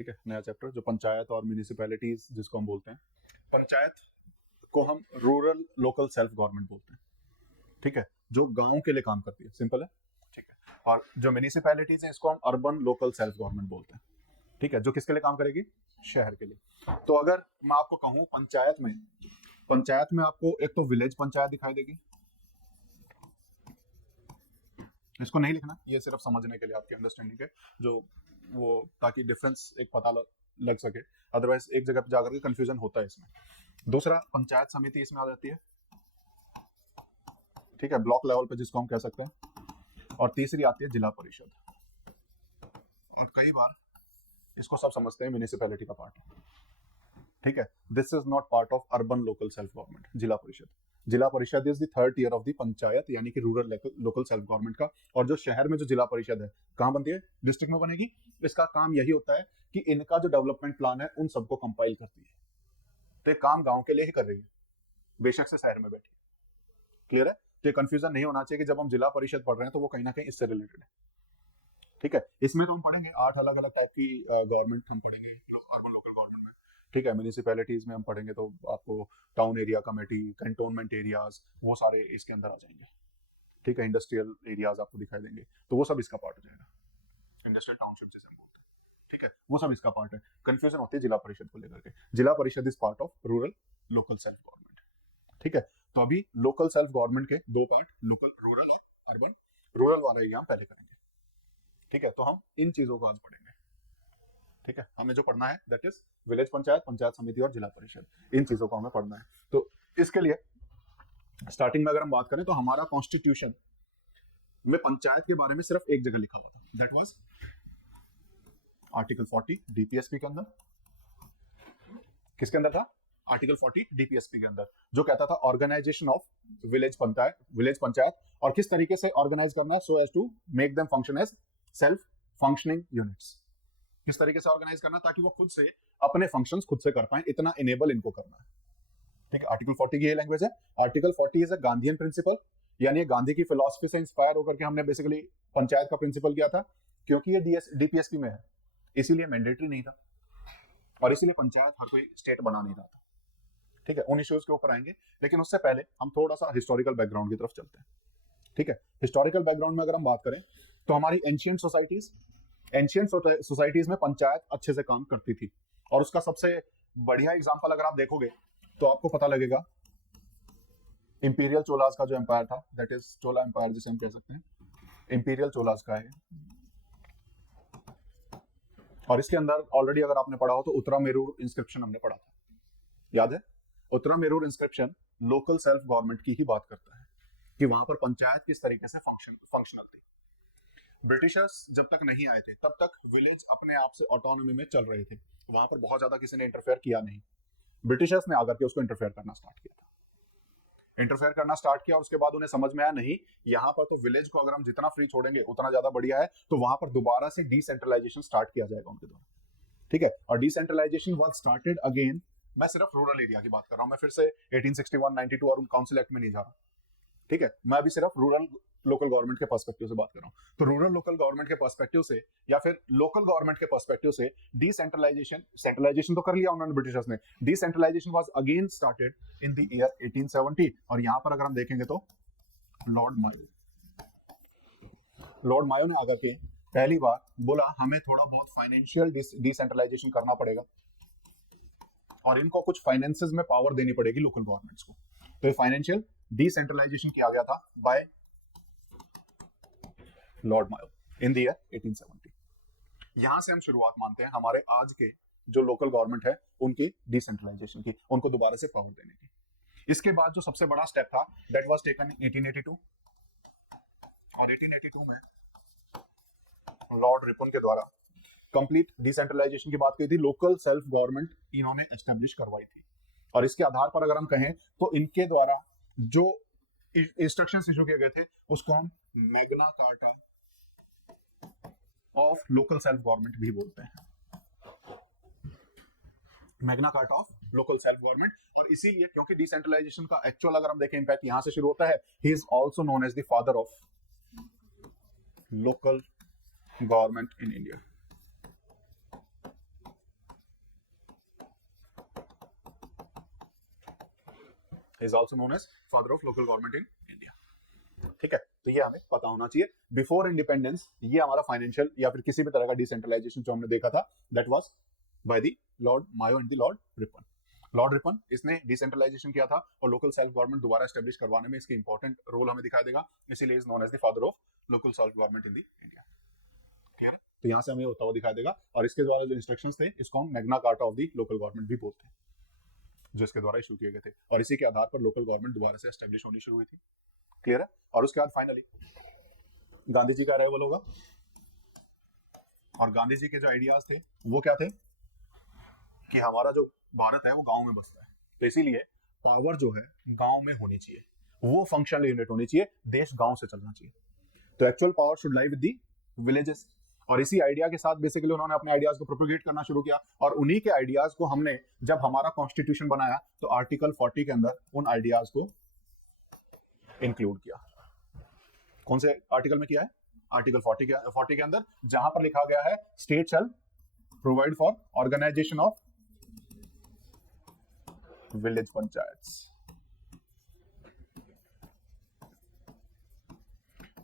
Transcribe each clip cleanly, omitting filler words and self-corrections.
ठीक है, नया चैप्टर जो पंचायत और म्यूनिसिपैलिटीज जिसको हम बोलते हैं। पंचायत को हम रूरल लोकल सेल्फ गवर्नमेंट बोलते हैं, ठीक है, जो गांव के लिए काम करती है, सिंपल है, ठीक है। और जो म्यूनिसिपैलिटीज है इसको हम अर्बन लोकल सेल्फ गवर्नमेंट बोलते हैं, ठीक है, जो किसके लिए काम करेगी, शहर के लिए। तो अगर मैं आपको कहूं पंचायत में आपको एक तो विलेज पंचायत दिखाई देगी, इसको नहीं लिखना, ये सिर्फ समझने के लिए आपकी अंडरस्टैंडिंग के जो वो, ताकि डिफरेंस एक पता लग सके, अदरवाइज एक जगह पे जाकर के कंफ्यूजन होता है इसमें। दूसरा पंचायत समिति इसमें आ जाती है, ठीक है, ब्लॉक लेवल पे जिसको हम कह सकते हैं। और तीसरी आती है जिला परिषद, और कई बार इसको सब समझते हैं म्यूनिसिपैलिटी का पार्ट, ठीक है। This is not part of urban local self government. जिला परिषद is the third year of the panchayat यानी कि रूरल लोकल सेल्फ गवर्नमेंट का। और जो शहर में जो जिला परिषद है कहाँ बनती है, डिस्ट्रिक्ट में बनेगी। इसका काम यही होता है कि इनका जो डेवलपमेंट प्लान है उन सबको कंपाइल करती है। तो ये काम गांव के लिए ही कर रही है, बेशक से शहर में बैठी। क्लियर है? तो ये कंफ्यूजन नहीं होना चाहिए कि जब हम जिला परिषद पढ़ रहे हैं तो वो कहीं ना कहीं इससे रिलेटेड है, ठीक है। इसमें तो हम पढ़ेंगे 8 अलग अलग टाइप की गवर्नमेंट हम पढ़ेंगे अर्बन लोकल गवर्नमेंट में, ठीक है। म्यूनिसिपैलिटीज में हम पढ़ेंगे तो आपको town area committee, cantonment areas, वो सारे इसके अंदर आ जाएंगे, ठीक है। इंडस्ट्रियल एरियाज आपको दिखाई देंगे तो वो सब इसका पार्ट हो जाएगा, इंडस्ट्रियल टाउनशिप जिसे हम बोलते हैं, ठीक है, वो सब इसका पार्ट है। कंफ्यूजन होती है जिला परिषद को लेकर के। जिला परिषद is part of rural local self government, ठीक है। तो अभी लोकल सेल्फ गवर्नमेंट के दो पार्ट, लोकल रूरल और अर्बन। रूरल वाला एरिया हम पहले करेंगे, ठीक है। तो हम इन चीजों को आज पढ़ेंगे, ठीक है। हमें जो पढ़ना है that is village panchayat, panchayat समिति और जिला परिषद, इन चीजों को हमें पढ़ना है। तो इसके लिए स्टार्टिंग में अगर हम बात करें तो हमारा कॉन्स्टिट्यूशन में पंचायत के बारे में सिर्फ एक जगह लिखा हुआ था, दैट वाज आर्टिकल 40 डीपीएसपी के अंदर। किसके अंदर था? आर्टिकल 40 डीपीएसपी के अंदर, जो कहता था ऑर्गेनाइजेशन ऑफ विलेज पंचायत और किस तरीके से ऑर्गेनाइज करना so as to make them function as self functioning units. किस तरीके से ऑर्गेनाइज करना ताकि वो खुद से अपने फंक्शंस खुद से कर पाए, इतना इनेबल इनको करना है, ठीक है। आर्टिकल 40 की ये लैंग्वेज है। Article 40 is a Gandhian principle, यानी गांधी की फिलॉसफी से इंस्पायर होकर के हमने बेसिकली पंचायत का प्रिंसिपल किया था, क्योंकि ये डीपीएसपी में है, इसीलिए मैंडेटरी नहीं था और इसीलिए पंचायत हर कोई स्टेट बना नहीं रहा था, ठीक है। उन इश्यूज के ऊपर आएंगे, लेकिन उससे पहले हम थोड़ा सा हिस्टोरिकल बैकग्राउंड की तरफ चलते हैं, ठीक है। हिस्टोरिकल बैकग्राउंड में अगर हम बात करें तो हमारी एंशियंट सोसाइटीज में पंचायत अच्छे से काम करती थी। और उसका सबसे बढ़िया एग्जांपल अगर आप देखोगे तो आपको पता लगेगा इंपीरियल चोलास का जो एम्पायर था, दैट इज चोला एम्पायर जिसे हम कह सकते हैं, इंपीरियल चोलास का है। और इसके अंदर ऑलरेडी अगर आपने पढ़ा हो तो उत्तरामेरूर इंस्क्रिप्शन हमने पढ़ा था, याद है? उत्तरामेरूर इंस्क्रिप्शन लोकल सेल्फ गवर्नमेंट की ही बात करता है कि वहां पर पंचायत किस तरीके से फंक्शनल थी। ब्रिटिशर्स जब तक नहीं आए थे तब तक विलेज अपने आप से ऑटोनॉमी में चल रहे थे, वहां पर बहुत ज्यादा किसी ने इंटरफेयर किया नहीं। ब्रिटिशर्स ने आकर के उसको इंटरफेयर करना स्टार्ट किया और उसके बाद उन्हें समझ में आया नहीं, यहाँ पर तो विलेज को अगर हम जितना फ्री छोड़ेंगे उतना ज्यादा बढ़िया है, तो वहां पर दोबारा से डिसेंट्रलाइजेशन स्टार्ट किया जाएगा उनके द्वारा, ठीक है। और डिसेंट्रलाइजेशन वाज स्टार्टेड अगेन, मैं सिर्फ रूरल एरिया की बात कर रहा हूं, मैं फिर से 1861, 92 और उन काउंसिल एक्ट में नहीं जा रहा, ठीक है। मैं अभी सिर्फ रूरल लोकल गवर्नमेंट के पर्सपेक्टिव से बात कर रहा हूं। तो रूरल लोकल गवर्नमेंट के पर्सपेक्टिव से या फिर लोकल गवर्नमेंट के पर्सपेक्टिव से सेंट्रलाइजेशन तो कर लिया उन्होंने ब्रिटिशर्स ने, decentralisation was again started in the year 1870। और यहां पर अगर हम देखेंगे तो लॉर्ड मायो ने आकर के पहली बार बोला हमें थोड़ा बहुत फाइनेंशियल डिसेंट्रलाइजेशन करना पड़ेगा और इनको कुछ फाइनेंसेस में पावर देनी पड़ेगी लोकल गवर्नमेंट्स को। तो ये फाइनेंशियल डिसेंट्रलाइजेशन किया गया था by Lord Mayo in the year 1870। यहां से हम शुरुआत मानते हैं हमारे आज के जो लोकल गवर्नमेंट है उनकी डिसेंट्रलाइजेशन की, उनको दोबारा से पावर देने की। इसके बाद जो सबसे बड़ा स्टेप था दैट वाज टेकन इन 1882 और 1882 में लॉर्ड रिपन के द्वारा कंप्लीट डिसेंट्रलाइजेशन की बात की थी, लोकल सेल्फ गवर्नमेंट इन्होंने एस्टेब्लिश करवाई थी। और इसके आधार पर अगर हम कहें तो इनके द्वारा जो इंस्ट्रक्शंस इशू किए गए थे उसको हम Magna carta of local self government भी बोलते हैं, Magna carta of local self government. और इसीलिए क्योंकि डिसेंट्रलाइजेशन का एक्चुअल अगर हम देखें इंपैक्ट यहां से शुरू होता है, he is also known as the father of local government in India. Is also known as father of local government in India. ठीक है, तो ये हमें पता होना चाहिए। बिफोर इंडिपेंडेंस ये हमारा फाइनेंशियल या फिर किसी भी तरह का डिसेंट्रलाइजेशन जो हमने देखा था, that was by the Lord Mayo and the Lord Ripon. Lord Ripon इसने डिसेंट्रलाइजेशन किया था और लोकल सेल्फ गवर्नमेंट दोबारा एस्टेब्लिश करवाने में इसकी इंपॉर्टेंट रोल हमें दिखाई देगा, इसीलिए is known as the father of local self government in the India. Clear? तो यहाँ से हमें होता हुआ दिखाई देगा, और इसके द्वारा जो इंस्ट्रक्शंस थे इसको हम Magna carta of the local government भी बोलते हैं, जो इसके द्वारा इशू किए गए थे, और इसी के आधार पर लोकल गवर्नमेंट दोबारा से एस्टेब्लिश होनी शुरू हुई थी। क्लियर है? और उसके बाद फाइनली गांधी जी का अराइवल होगा, और गांधी जी के जो आइडियाज थे वो क्या थे कि हमारा जो भारत है वो गांव में बसता है, तो इसीलिए पावर जो है गांव में होनी चाहिए, वो फंक्शनल यूनिट होनी चाहिए, देश गांव से चलना चाहिए, तो actual power should lie with the villages. और इसी आइडिया के साथ बेसिकली उन्होंने अपने आइडियाज को प्रोपोगेट करना शुरू किया, और उन्हीं के आइडियाज को हमने जब हमारा कॉन्स्टिट्यूशन बनाया तो आर्टिकल 40 के अंदर उन आइडियाज को इंक्लूड किया। कौन से आर्टिकल में किया है? आर्टिकल 40 के अंदर, जहां पर लिखा गया है state shall provide for organisation of village panchayat.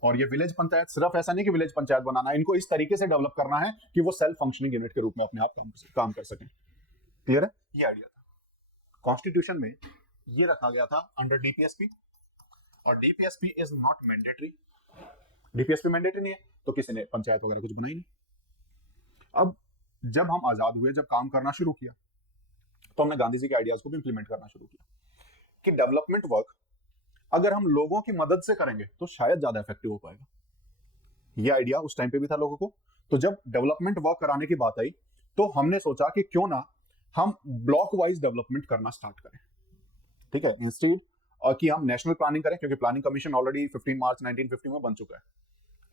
और ये विलेज पंचायत सिर्फ ऐसा नहीं कि विलेज पंचायत बनाना है, इनको इस तरीके से डेवलप करना है कि वो सेल्फ फंक्शनिंग यूनिट के रूप में अपने आप काम कर सकें। क्लियर है? ये आइडिया था। कॉन्स्टिट्यूशन में ये रखा गया था अंडर डीपीएसपी, और DPSP is not mandatory. DPSP mandatory नहीं है तो किसी ने पंचायत वगैरह कुछ बनाई नहीं। अब जब हम आजाद हुए, जब काम करना शुरू किया, तो हमने गांधी जी के आइडियाज को भी इंप्लीमेंट करना शुरू किया कि डेवलपमेंट वर्क अगर हम लोगों की मदद से करेंगे तो शायद ज्यादा इफेक्टिव हो पाएगा। ये आइडिया उस टाइम पे भी था लोगों को। तो जब डेवलपमेंट वर्क कराने की बात आई तो हमने सोचा कि क्यों ना हम ब्लॉक वाइज डेवलपमेंट करना स्टार्ट करें। ठीक है, इंस्टीड कि हम नेशनल प्लानिंग करें, क्योंकि प्लानिंग कमीशन ऑलरेडी 15 मार्च 1950 में बन चुका है।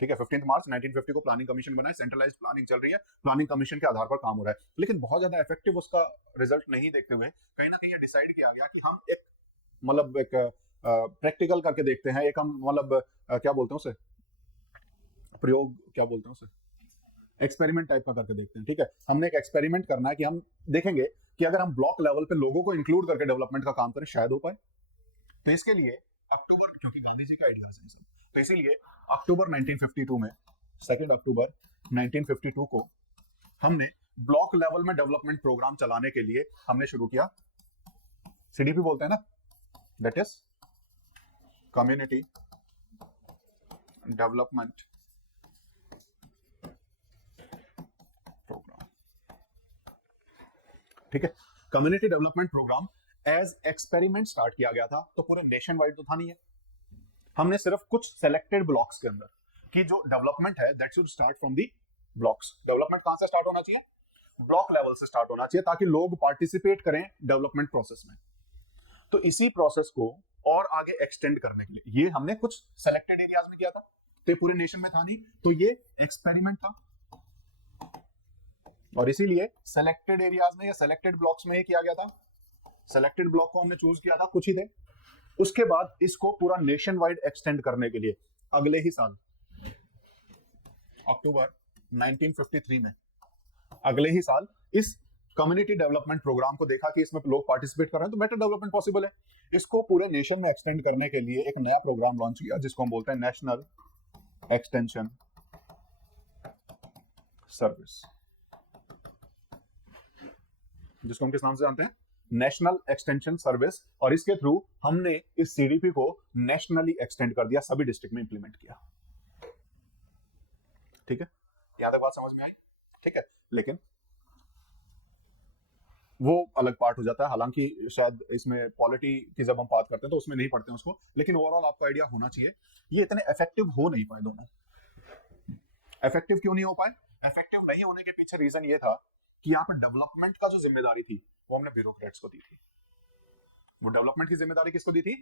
ठीक है, 15 मार्च 1950 को प्लानिंग कमीशन बना है, सेंट्रलाइज्ड प्लानिंग चल रही है, प्लानिंग कमीशन के आधार पर काम हो रहा है, लेकिन बहुत ज्यादा इफेक्टिव उसका रिजल्ट नहीं देखते हुए कहीं ना कहीं ये डिसाइड किया गया कि हम एक मतलब एक प्रैक्टिकल करके देखते हैं, एक हम मतलब क्या बोलते हैं उसे, प्रयोग क्या बोलते हैं उसे, एक्सपेरिमेंट टाइप का करके देखते हैं। ठीक है, हमने एक एक्सपेरिमेंट करना है कि हम देखेंगे कि अगर हम ब्लॉक लेवल पे लोगों को इंक्लूड करके डेवलपमेंट का काम करें शायद हो पाए। तो इसके लिए अक्टूबर, क्योंकि गांधी जी का आइडियाज है सब, तो इसीलिए अक्टूबर 1952 में 2 अक्टूबर 1952 को हमने ब्लॉक लेवल में डेवलपमेंट प्रोग्राम चलाने के लिए हमने शुरू किया, सीडीपी बोलते हैं ना, that is community development programme. ठीक है, community development programme as experiment start किया गया था, तो पूरे नेशन वाइड तो था नहीं है, हमने सिर्फ कुछ सेलेक्टेड ब्लॉक्स के अंदर कि जो डेवलपमेंट है that should start from the blocks. Development कहां से स्टार्ट होना चाहिए? ब्लॉक लेवल से स्टार्ट होना चाहिए, ताकि लोग पार्टिसिपेट करें डेवलपमेंट प्रोसेस में। तो इसी प्रोसेस को और आगे एक्सटेंड करने के लिए ये हमने कुछ सेलेक्टेड एरियाज में किया था, तो ये पूरे नेशन में था नहीं, तो ये एक्सपेरिमेंट था, और इसीलिए सेलेक्टेड एरियाज में या सेलेक्टेड ब्लॉक्स में ही किया गया था। सेलेक्टेड ब्लॉक को हमने चूज किया था, कुछ ही थे। उसके बाद इसको पूरा नेशन वाइड एक्सटेंड करने के लिए अगले ही साल अक्टूबर 1953 में, अगले ही साल इस कम्युनिटी डेवलपमेंट प्रोग्राम को देखा कि इसमें लोग पार्टिसिपेट कर रहे हैं तो बेटर डेवलपमेंट पॉसिबल है। इसको पूरे नेशन में एक्सटेंड करने के लिए एक नया प्रोग्राम लॉन्च किया जिसको हम बोलते हैं नेशनल एक्सटेंशन सर्विस, जिसको हम किस नाम से जानते हैं? National extension service. और इसके थ्रू हमने इस सीडीपी को नेशनली एक्सटेंड कर दिया, सभी डिस्ट्रिक्ट में इंप्लीमेंट किया। ठीक है, यहां तक बात समझ में आई? ठीक है, लेकिन वो अलग पार्ट हो जाता है, हालांकि शायद इसमें पॉलिटी की जब हम बात करते हैं तो उसमें नहीं पढ़ते हैं उसको, लेकिन ओवरऑल आपको आइडिया होना चाहिए। ये इतने इफेक्टिव हो नहीं पाए दोनों। इफेक्टिव क्यों नहीं हो पाए? इफेक्टिव नहीं होने के पीछे रीजन ये था कि यहाँ पर डेवलपमेंट का जो जिम्मेदारी थी वो हमने ब्यूरोक्रेट्स को दी थी। वो डेवलपमेंट की जिम्मेदारी किसको दी थी?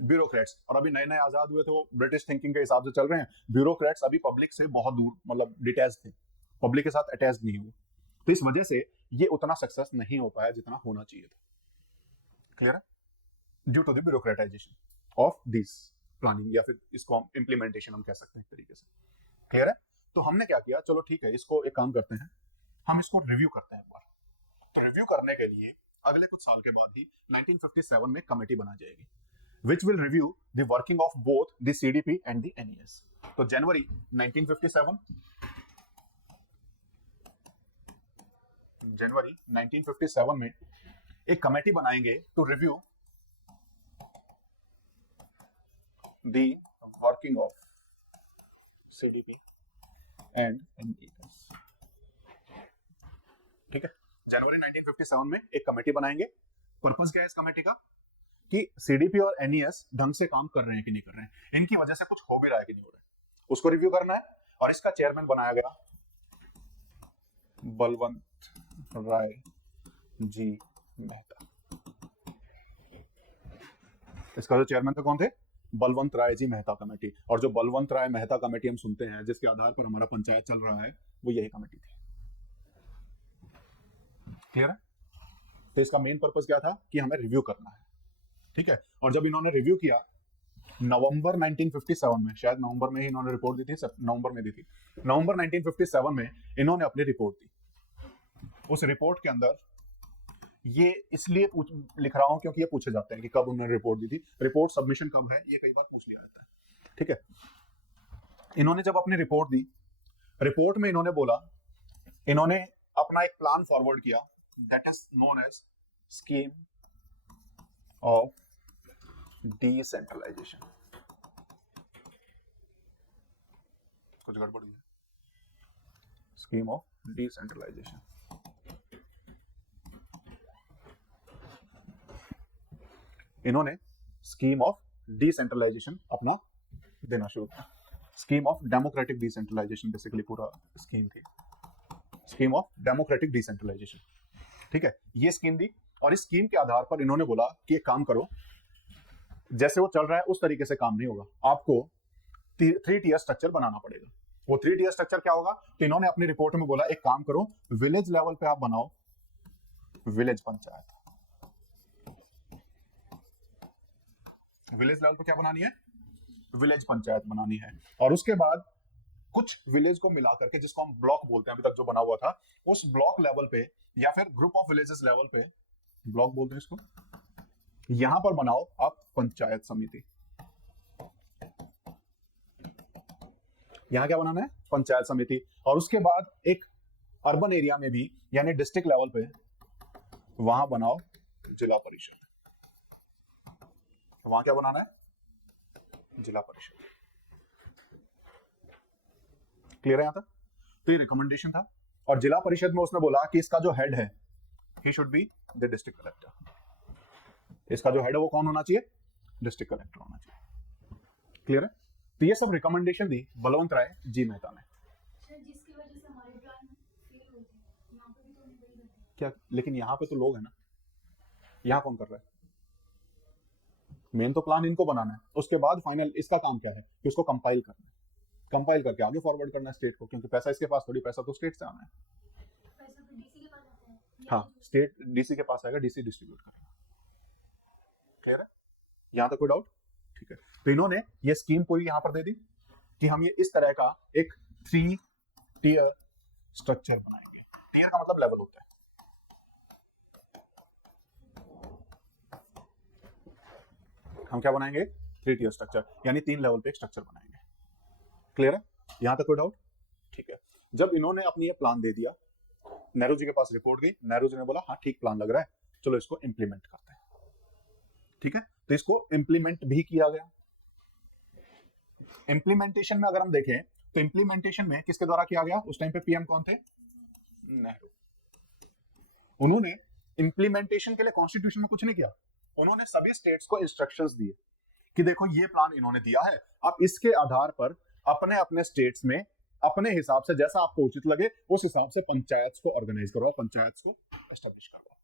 ब्यूरोक्रेट्स। और अभी नए नए आजाद हुए थे, वो ब्रिटिश थिंकिंग के हिसाब से चल रहे हैं। ब्यूरोक्रेट्स अभी पब्लिक से बहुत दूर, मतलब डिटैच थे, पब्लिक के साथ अटैच नहीं हुए, तो इस वजह से ये उतना सक्सेस नहीं हो पाया जितना होना चाहिए था। क्लियर है? Due to the bureaucratization of this planning, या फिर इसको हम इंप्लीमेंटेशन हम कह सकते हैं एक तरीके से। क्लियर है? तो हमने क्या किया, चलो ठीक है, इसको एक काम करते हैं, हम इसको रिव्यू करते हैं एक बार। तो रिव्यू करने के लिए अगले कुछ साल के बाद ही 1957 में कमेटी बनाई जाएगी। which will review the working of both the CDP and the NES. तो जनवरी 1957 में एक कमेटी बनाएंगे to review the working of CDP and NES. ठीक है, जनवरी 1957 में एक कमेटी बनाएंगे. पर्पस क्या है इस कमेटी का कि CDP और NES ढंग से काम कर रहे हैं कि नहीं कर रहे हैं, इनकी वजह से कुछ हो भी रहा है कि नहीं हो रहा है, उसको रिव्यू करना है. और इसका चेयरमैन बनाया गया बलवंत राय जी मेहता. इसका जो चेयरमैन थे कौन थे? बलवंत राय जी मेहता कमेटी. और जो बलवंत राय मेहता कमेटी हम सुनते हैं, जिसके आधार पर हमारा पंचायत चल रहा है, वो यही कमेटी थी. क्लियर है? तो इसका मेन पर्पस क्या था कि हमें रिव्यू करना है. ठीक है, और जब इन्होंने रिव्यू किया नवंबर 1957 में, शायद नवंबर में ही इन्होंने रिपोर्ट दी थी, नवंबर में दी थी, नवंबर 1957 में इन्होंने अपनी रिपोर्ट दी. उस रिपोर्ट के अंदर ये इसलिए लिख रहा हूं क्योंकि ये पूछे जाते हैं कि कब उन्होंने रिपोर्ट दी थी, रिपोर्ट सबमिशन कब है, ये कई बार पूछ लिया जाता है. ठीक है, इन्होंने जब अपनी रिपोर्ट दी, रिपोर्ट में इन्होंने बोला, इन्होंने अपना एक प्लान फॉरवर्ड किया, that is known as scheme of decentralisation. कुछ गड़बड़ है, स्कीम ऑफ डिसेंट्रलाइजेशन. इन्होंने स्कीम ऑफ डिसेंट्रलाइजेशन अपना देना शुरू किया. Scheme of democratic decentralisation basically पूरा स्कीम थी, स्कीम ऑफ डेमोक्रेटिक डिसेंट्रलाइजेशन. ठीक है, ये स्कीम दी और इस स्कीम के आधार पर इन्होंने बोला कि एक काम करो, जैसे वो चल रहा है उस तरीके से काम नहीं होगा, आपको 3 टियर स्ट्रक्चर बनाना पड़ेगा. वो 3 टियर स्ट्रक्चर क्या होगा? तो इन्होंने अपनी रिपोर्ट में बोला एक काम करो, विलेज लेवल पे आप बनाओ विलेज पंचायत. विलेज लेवल पे क्या बनानी है? विलेज पंचायत बनानी है. और उसके बाद कुछ विलेज को मिला करके, जिसको हम ब्लॉक बोलते हैं, अभी तक जो बना हुआ था, उस ब्लॉक लेवल पे या फिर ग्रुप ऑफ विलेजेस लेवल पे, ब्लॉक बोलते हैं इसको, यहां पर बनाओ आप पंचायत समिति. यहां क्या बनाना है? पंचायत समिति. और उसके बाद एक अर्बन एरिया में भी, यानी डिस्ट्रिक्ट लेवल पे, वहां बनाओ जिला परिषद. वहां क्या बनाना है? जिला परिषद. क्लियर है यहां तक? तो ये रिकमेंडेशन था. और जिला परिषद में उसने बोला कि इसका जो हेड है, he should be the district collector. इसका जो हेड है वो कौन होना चाहिए? डिस्ट्रिक्ट कलेक्टर होना चाहिए. क्लियर है? तो ये सब रिकमेंडेशन दी बलवंत राय जी मेहता ने. जिसकी वजह से हमारे प्लान फेल हुए थे, यहाँ पे भी तो नहीं बनी रहती. क्या? लेकिन यहाँ पे तो लोग हैं ना, यहाँ कौन कर रहा है? मेन तो प्लान इनको बनाना है, उसके बाद फाइनल इसका काम क्या है कि उसको कंपाइल करना है, कंपाइल करके आगे फॉरवर्ड करना है स्टेट को, क्योंकि पैसा इसके पास थोड़ी, पैसा तो स्टेट से आना है. पैसा तो डीसी के पास आता है. हाँ, स्टेट डीसी के पास आएगा, डीसी डिस्ट्रीब्यूट करेगा. क्लियर है? यहाँ तक कोई डाउट? ठीक है, तो इन्होंने ये स्कीम पूरी यहाँ पर दे दी कि हम ये इस तरह का एक 3 टियर स्ट्रक्चर बनाएंगे. टियर का मतलब लेवल होता है. हम क्या बनाएंगे? 3 टियर स्ट्रक्चर, यानी 3 लेवल पे एक स्ट्रक्चर बनाएंगे. क्लियर है? यहाँ तक कोई डाउट? ठीक है, जब इन्होंने अपनी ये प्लान दे दिया, नेहरू जी के पास रिपोर्ट गई, नेहरू जी ने बोला हाँ ठीक प्लान लग रहा है, चलो इसको इंप्लीमेंट करते हैं. ठीक है, तो इसको इंप्लीमेंट भी किया गया. इंप्लीमेंटेशन में अगर हम देखें तो इंप्लीमेंटेशन में किसके द्वारा किया गया? उस टाइम पे पीएम कौन थे? नेहरू. उन्होंने इंप्लीमेंटेशन के लिए कॉन्स्टिट्यूशन में कुछ नहीं किया, उन्होंने सभी स्टेट्स को इंस्ट्रक्शंस दिए कि देखो ये प्लान इन्होंने दिया है, आप इसके आधार पर अपने अपने स्टेट्स में अपने हिसाब से जैसा आपको उचित लगे उस हिसाब से पंचायत को ऑर्गेनाइज करो, पंचायत को एस्टेब्लिश करो.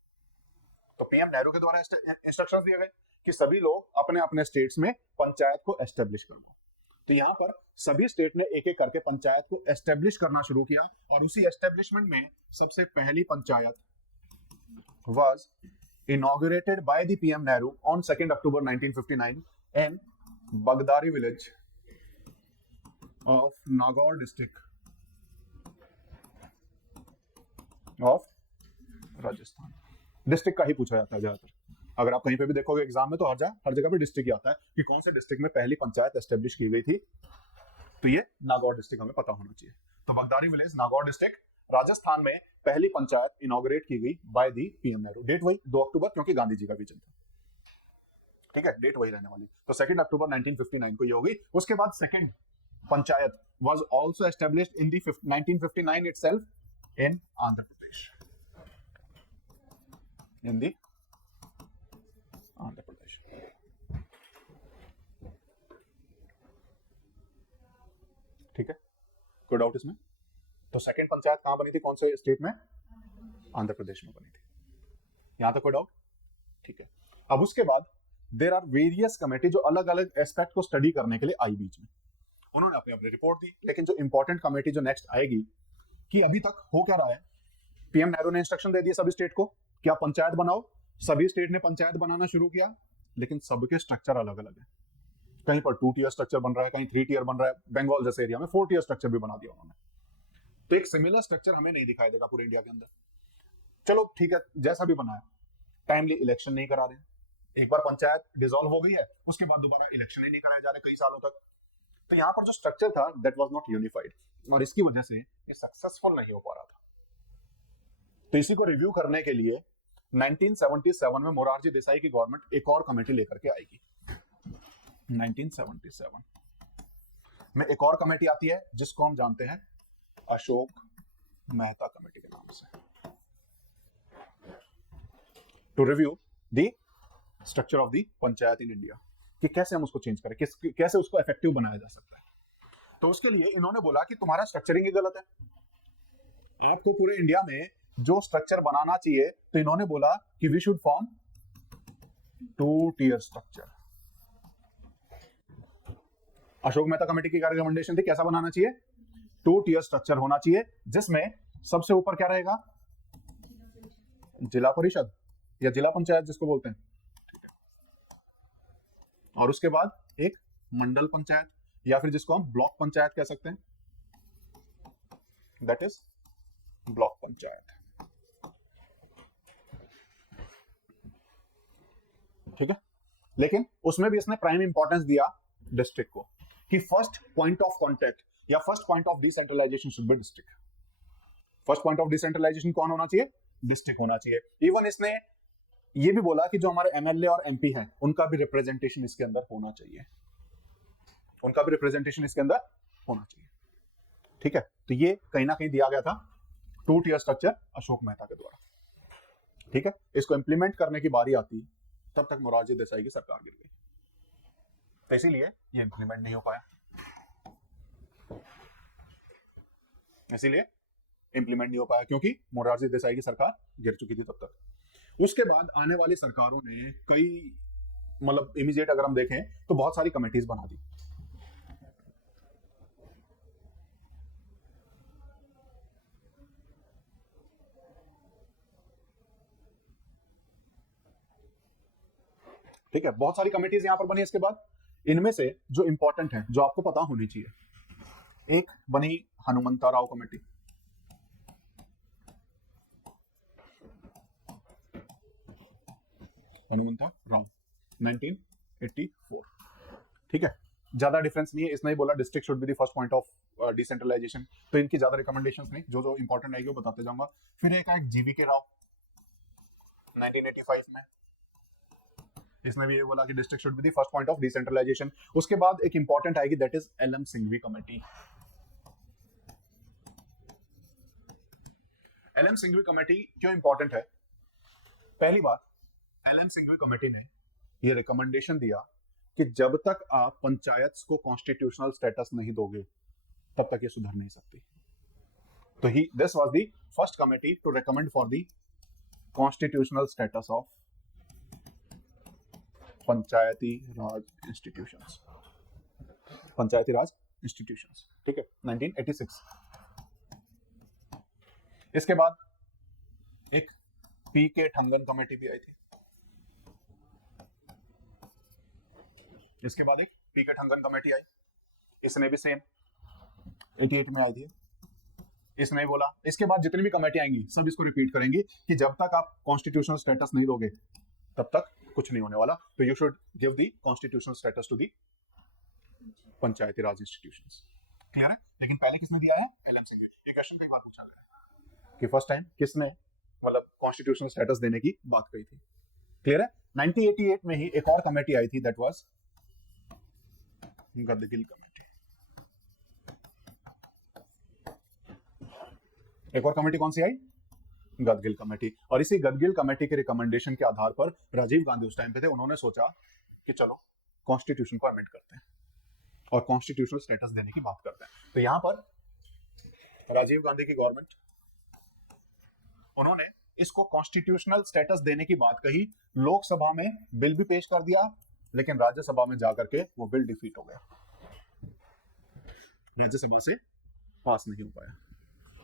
तो पीएम नेहरू के द्वारा इंस्ट्रक्शंस दिए गए कि सभी लोग अपने अपने स्टेट्स में पंचायत को एस्टेब्लिश करो. तो यहां पर सभी स्टेट ने एक एक करके पंचायत को एस्टेब्लिश करना शुरू किया. और उसी एस्टेब्लिशमेंट में सबसे पहली panchayat was inaugurated by the PM Nehru on 2nd October 1959 in Bagdari village of Nagaur district of Rajasthan. District का ही पूछा जाता है ज्यादातर. अगर आप कहीं पे भी देखोगे एग्जाम में तो हर जगह पे डिस्ट्रिक्ट ही आता है कि कौन से डिस्ट्रिक्ट में पहली पंचायत एस्टेब्लिश की गई थी, तो ये नागौर डिस्ट्रिक्ट हमें पता होना चाहिए। तो बगदारी विलेज नागौर डिस्ट्रिक्ट राजस्थान में पहली पंचायत इनॉग्रेट की गई by the PM Nehru. Date वही 2 अक्टूबर, क्योंकि गांधी जी का विजन था। ठीक है, डेट वही रहने वाली। तो 2 अक्टूबर 1959 को ये होगी। उसके बाद second panchayat was also established in the 1959 itself in Andhra Pradesh. In the Andhra Pradesh. ठीक है, कोई डाउट इसमें? तो सेकंड पंचायत कहां बनी थी, कौन से स्टेट में? आंध्र प्रदेश में बनी थी। यहां तक कोई डाउट? ठीक है। अब उसके बाद देयर आर वेरियस कमेटी जो अलग अलग एस्पेक्ट को स्टडी करने के लिए आई बीच में। उन्होंने अपनी अपनी रिपोर्ट दी, लेकिन जो इंपॉर्टेंट कमेटी जो नेक्स्ट आएगी कि अभी तक हो क्या रहा है, पीएम नेहरू ने इंस्ट्रक्शन दे दिए सभी स्टेट को कि आप पंचायत बनाओ। सभी स्टेट ने पंचायत बनाना शुरू किया, लेकिन सबके स्ट्रक्चर अलग अलग है। कहीं पर 2 टियर स्ट्रक्चर बन रहा है, कहीं 3 टियर बन रहा है। बंगाल जैसे एरिया में 4 टियर स्ट्रक्चर भी बना दिया उन्होंने। तो एक सिमिलर स्ट्रक्चर हमें नहीं दिखाई देगा पूरे इंडिया के अंदर। चलो ठीक है, जैसा भी बनाया, टाइमली इलेक्शन नहीं करा रहे। एक बार पंचायत डिसॉल्व हो गई है, उसके बाद दोबारा इलेक्शन ही नहीं कराए जा रहे कई सालों तक। तो यहाँ पर जो स्ट्रक्चर था दैट वाज नॉट यूनिफाइड, और इसकी वजह से ये सक्सेसफुल नहीं हो पा रहा था। तो इसी को रिव्यू करने के लिए 1977 में मोरारजी देसाई की गवर्नमेंट एक और कमेटी लेकर के आएगी। 1977 में एक और कमेटी आती है जिसको हम जानते हैं अशोक मेहता कमेटी के नाम से, to review the structure of the panchayat in India, कि कैसे हम उसको चेंज करें, कैसे उसको इफेक्टिव बनाया जा सकता है। तो उसके लिए इन्होंने बोला कि तुम्हारा स्ट्रक्चरिंग ही गलत है, आपको पूरे इंडिया में जो स्ट्रक्चर बनाना चाहिए, तो इन्होंने बोला कि we should form 2 tier structure. Ashok Mehta committee की रिकमेंडेशन थी कैसा बनाना चाहिए, 2 टियर स्ट्रक्चर होना चाहिए, जिसमें सबसे ऊपर क्या रहेगा, जिला परिषद या जिला पंचायत जिसको बोलते हैं, और उसके बाद एक मंडल पंचायत या फिर जिसको हम ब्लॉक पंचायत कह सकते हैं, दैट इज ब्लॉक पंचायत। ठीक है, लेकिन उसमें भी इसने प्राइम इंपॉर्टेंस दिया डिस्ट्रिक्ट को, कि फर्स्ट पॉइंट ऑफ कॉन्टेक्ट या first point of decentralisation should be district. First point of decentralisation कौन होना चाहिए, डिस्ट्रिक्ट होना चाहिए। इवन इसने ये भी बोला कि जो हमारे एमएलए और एमपी हैं उनका भी रिप्रेजेंटेशन इसके अंदर होना चाहिए, उनका भी रिप्रेजेंटेशन इसके अंदर होना चाहिए। ठीक है, तो ये कहीं ना कहीं दिया गया था 2 टियर स्ट्रक्चर अशोक मेहता के द्वारा। ठीक है, इसको इंप्लीमेंट करने की बारी आती तब तक मोरारजी देसाई की सरकार गिर गई, तो इसीलिए ये इंप्लीमेंट नहीं हो पाया, इसीलिए इंप्लीमेंट नहीं हो पाया, क्योंकि मोरारजी देसाई की सरकार गिर चुकी थी तब तक। उसके बाद आने वाली सरकारों ने कई, मतलब इमीडिएट अगर हम देखें तो बहुत सारी कमेटीज बना दी। ठीक है, बहुत सारी कमेटीज यहां पर बनी। इसके बाद इनमें से जो इंपॉर्टेंट है, जो आपको पता होनी चाहिए, एक बनी हनुमंता राव कमेटी। हनुमंता राव 1984। ठीक है, ज्यादा डिफरेंस नहीं है, इसने ही बोला district should be the first point of decentralisation, तो इनकी ज्यादा रिकमेंडेशंस नहीं, जो जो इंपॉर्टेंट आएगी वो बताते जाऊंगा। फिर एक आया जीवी के राव 1985 में, इसने भी ये बोला कि district should be the first point of decentralisation. उसके बाद एक इंपॉर्टेंट आएगी that is LM Singhvi committee. LM Singhvi committee क्यों इंपॉर्टेंट है? पहली बात, एलएम सिंघवी कमेटी ने ये रिकमेंडेशन दिया कि जब तक आप पंचायत को कॉन्स्टिट्यूशनल स्टेटस नहीं दोगे तब तक ये सुधर नहीं सकती। तो ही this was the first committee to recommend for the constitutional status of Panchayati Raj institutions, Panchayati Raj institutions. ठीक है, 1986। इसके बाद एक पी के ठंगन कमेटी भी आई थी। इसके बाद एक पी के ठंगन कमेटी आई, इसने भी सेम 88 में आई थी, इसने बोला। इसके बाद जितनी भी कमेटी आएंगी सब इसको रिपीट करेंगी कि जब तक आप कॉन्स्टिट्यूशनल स्टेटस नहीं दोगे तब तक कुछ नहीं होने वाला. तो you should give the constitutional status to the panchayati Raj institutions. Clear है? लेकिन पहले किसने दिया है? एलएम सिंह. ये क्वेश्चन कई बार पूछा गया है कि फर्स्ट टाइम किसने मतलब कॉन्स्टिट्यूशनल स्टेटस देने की बात कही थी. क्लियर है? 1988 में ही एक और कमेटी आई थी, दैट वाज गदगिल कमेटी. एक और कमेटी कौन सी आई? गदगिल कमेटी. और इसी गदगिल कमेटी के रिकमेंडेशन के आधार पर राजीव गांधी उस टाइम पे थे, उन्होंने सोचा कि चलो कॉन्स्टिट्यूशन को अमेंड करते हैं और कॉन्स्टिट्यूशनल स्टेटस देने की बात करते हैं. तो यहां पर राजीव गांधी की गवर्नमेंट, उन्होंने इसको कॉन्स्टिट्यूशनल स्टेटस देने की बात कही, लोकसभा में बिल भी पेश कर दिया, लेकिन राज्यसभा में जाकर के वो बिल डिफीट हो गया, राज्यसभा से पास नहीं हो पाया.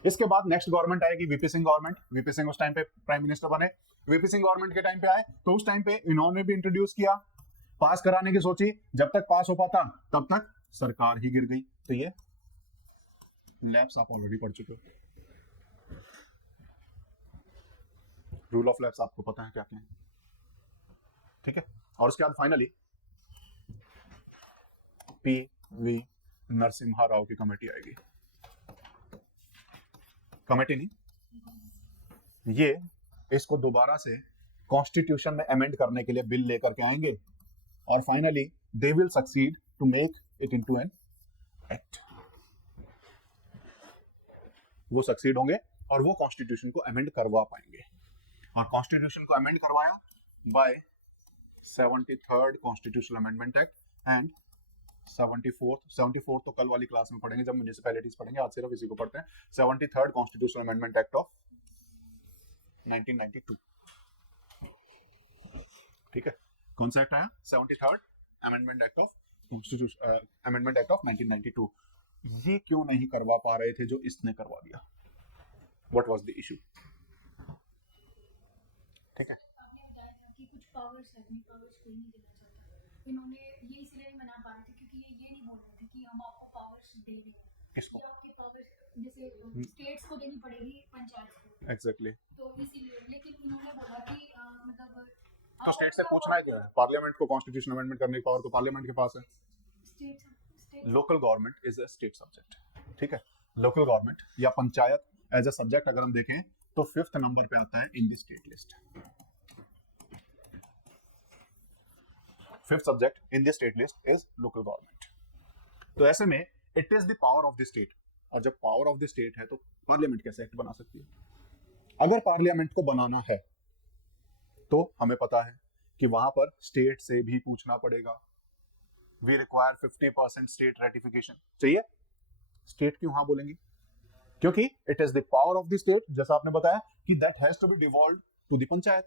इसके बाद नेक्स्ट गवर्नमेंट आएगी VP Singh government. VP Singh उस टाइम पे प्राइम मिनिस्टर बने. वीपी सिंह गवर्नमेंट के टाइम पे आए तो उस टाइम पे इन्होंने भी इंट्रोड्यूस किया, पास कराने की सोची, जब तक पास हो पाता तब तक सरकार ही गिर गई. तो ये लैप्स आप ऑलरेडी पढ़ चुके हो. रूल ऑफ लैप्स आपको पता है क्या क्या है, ठीक है. और उसके बाद finally P V Narasimha Rao की कमेटी आएगी. कमेटी नहीं, ये इसको दोबारा से कॉन्स्टिट्यूशन में अमेंड करने के लिए बिल लेकर के आएंगे और finally they will succeed to make it into an act. वो सक्सीड होंगे और वो कॉन्स्टिट्यूशन को अमेंड करवा पाएंगे. और कॉन्स्टिट्यूशन को अमेंड करवाया by 73rd constitutional amendment act and 74th तो कल वाली क्लास में पढ़ेंगे जब म्युनिसिपैलिटीज पढ़ेंगे, आज सिर्फ इसी को पढ़ते हैं. 73rd constitutional amendment act of 1992. ठीक है, कौन सा एक्ट आया? 73rd amendment act of amendment act of 1992. ये क्यों नहीं करवा पा रहे थे जो इसने करवा दिया? What was the issue? ठीक है, आपने बताया था कि कुछ पावर्स है, अपनी पावर्स कोई नहीं देना चाहता. इन्होंने ये इसलिए नहीं बना पा रहे थे क्योंकि ये नहीं बोल रहे थे कि हम आपको पावर्स दे रहे हैं. किसको? ये आपके पावर्स जैसे स्टेट्स को देनी पड़ेगी, पंचायत को. एग्जैक्टली. तो इसीलिए, लेकिन इन्होंने बोला कि मतलब तो स्टेट से पूछना है क्या है? पार्लियामेंट को कॉन्स्टिट्यूशन अमेंडमेंट करने की पावर तो पार्लियामेंट के पास है. State local government is a state subject. ठीक है, लोकल गवर्नमेंट या पंचायत एज अ सब्जेक्ट अगर हम देखें तो 5th नंबर पे आता है in the state list. 5th subject in the state list is local government. तो ऐसे में it is the power of the state. और जब पावर ऑफ द स्टेट है तो पार्लियामेंट कैसे एक्ट बना सकती है? अगर पार्लियामेंट को बनाना है तो हमें पता है कि वहां पर स्टेट से भी पूछना पड़ेगा. We require 50% state ratification. चाहिए? स्टेट क्यों हाँ बोलेंगी? क्योंकि it is the power of the state, जैसा आपने बताया कि that has to be devolved to the panchayat.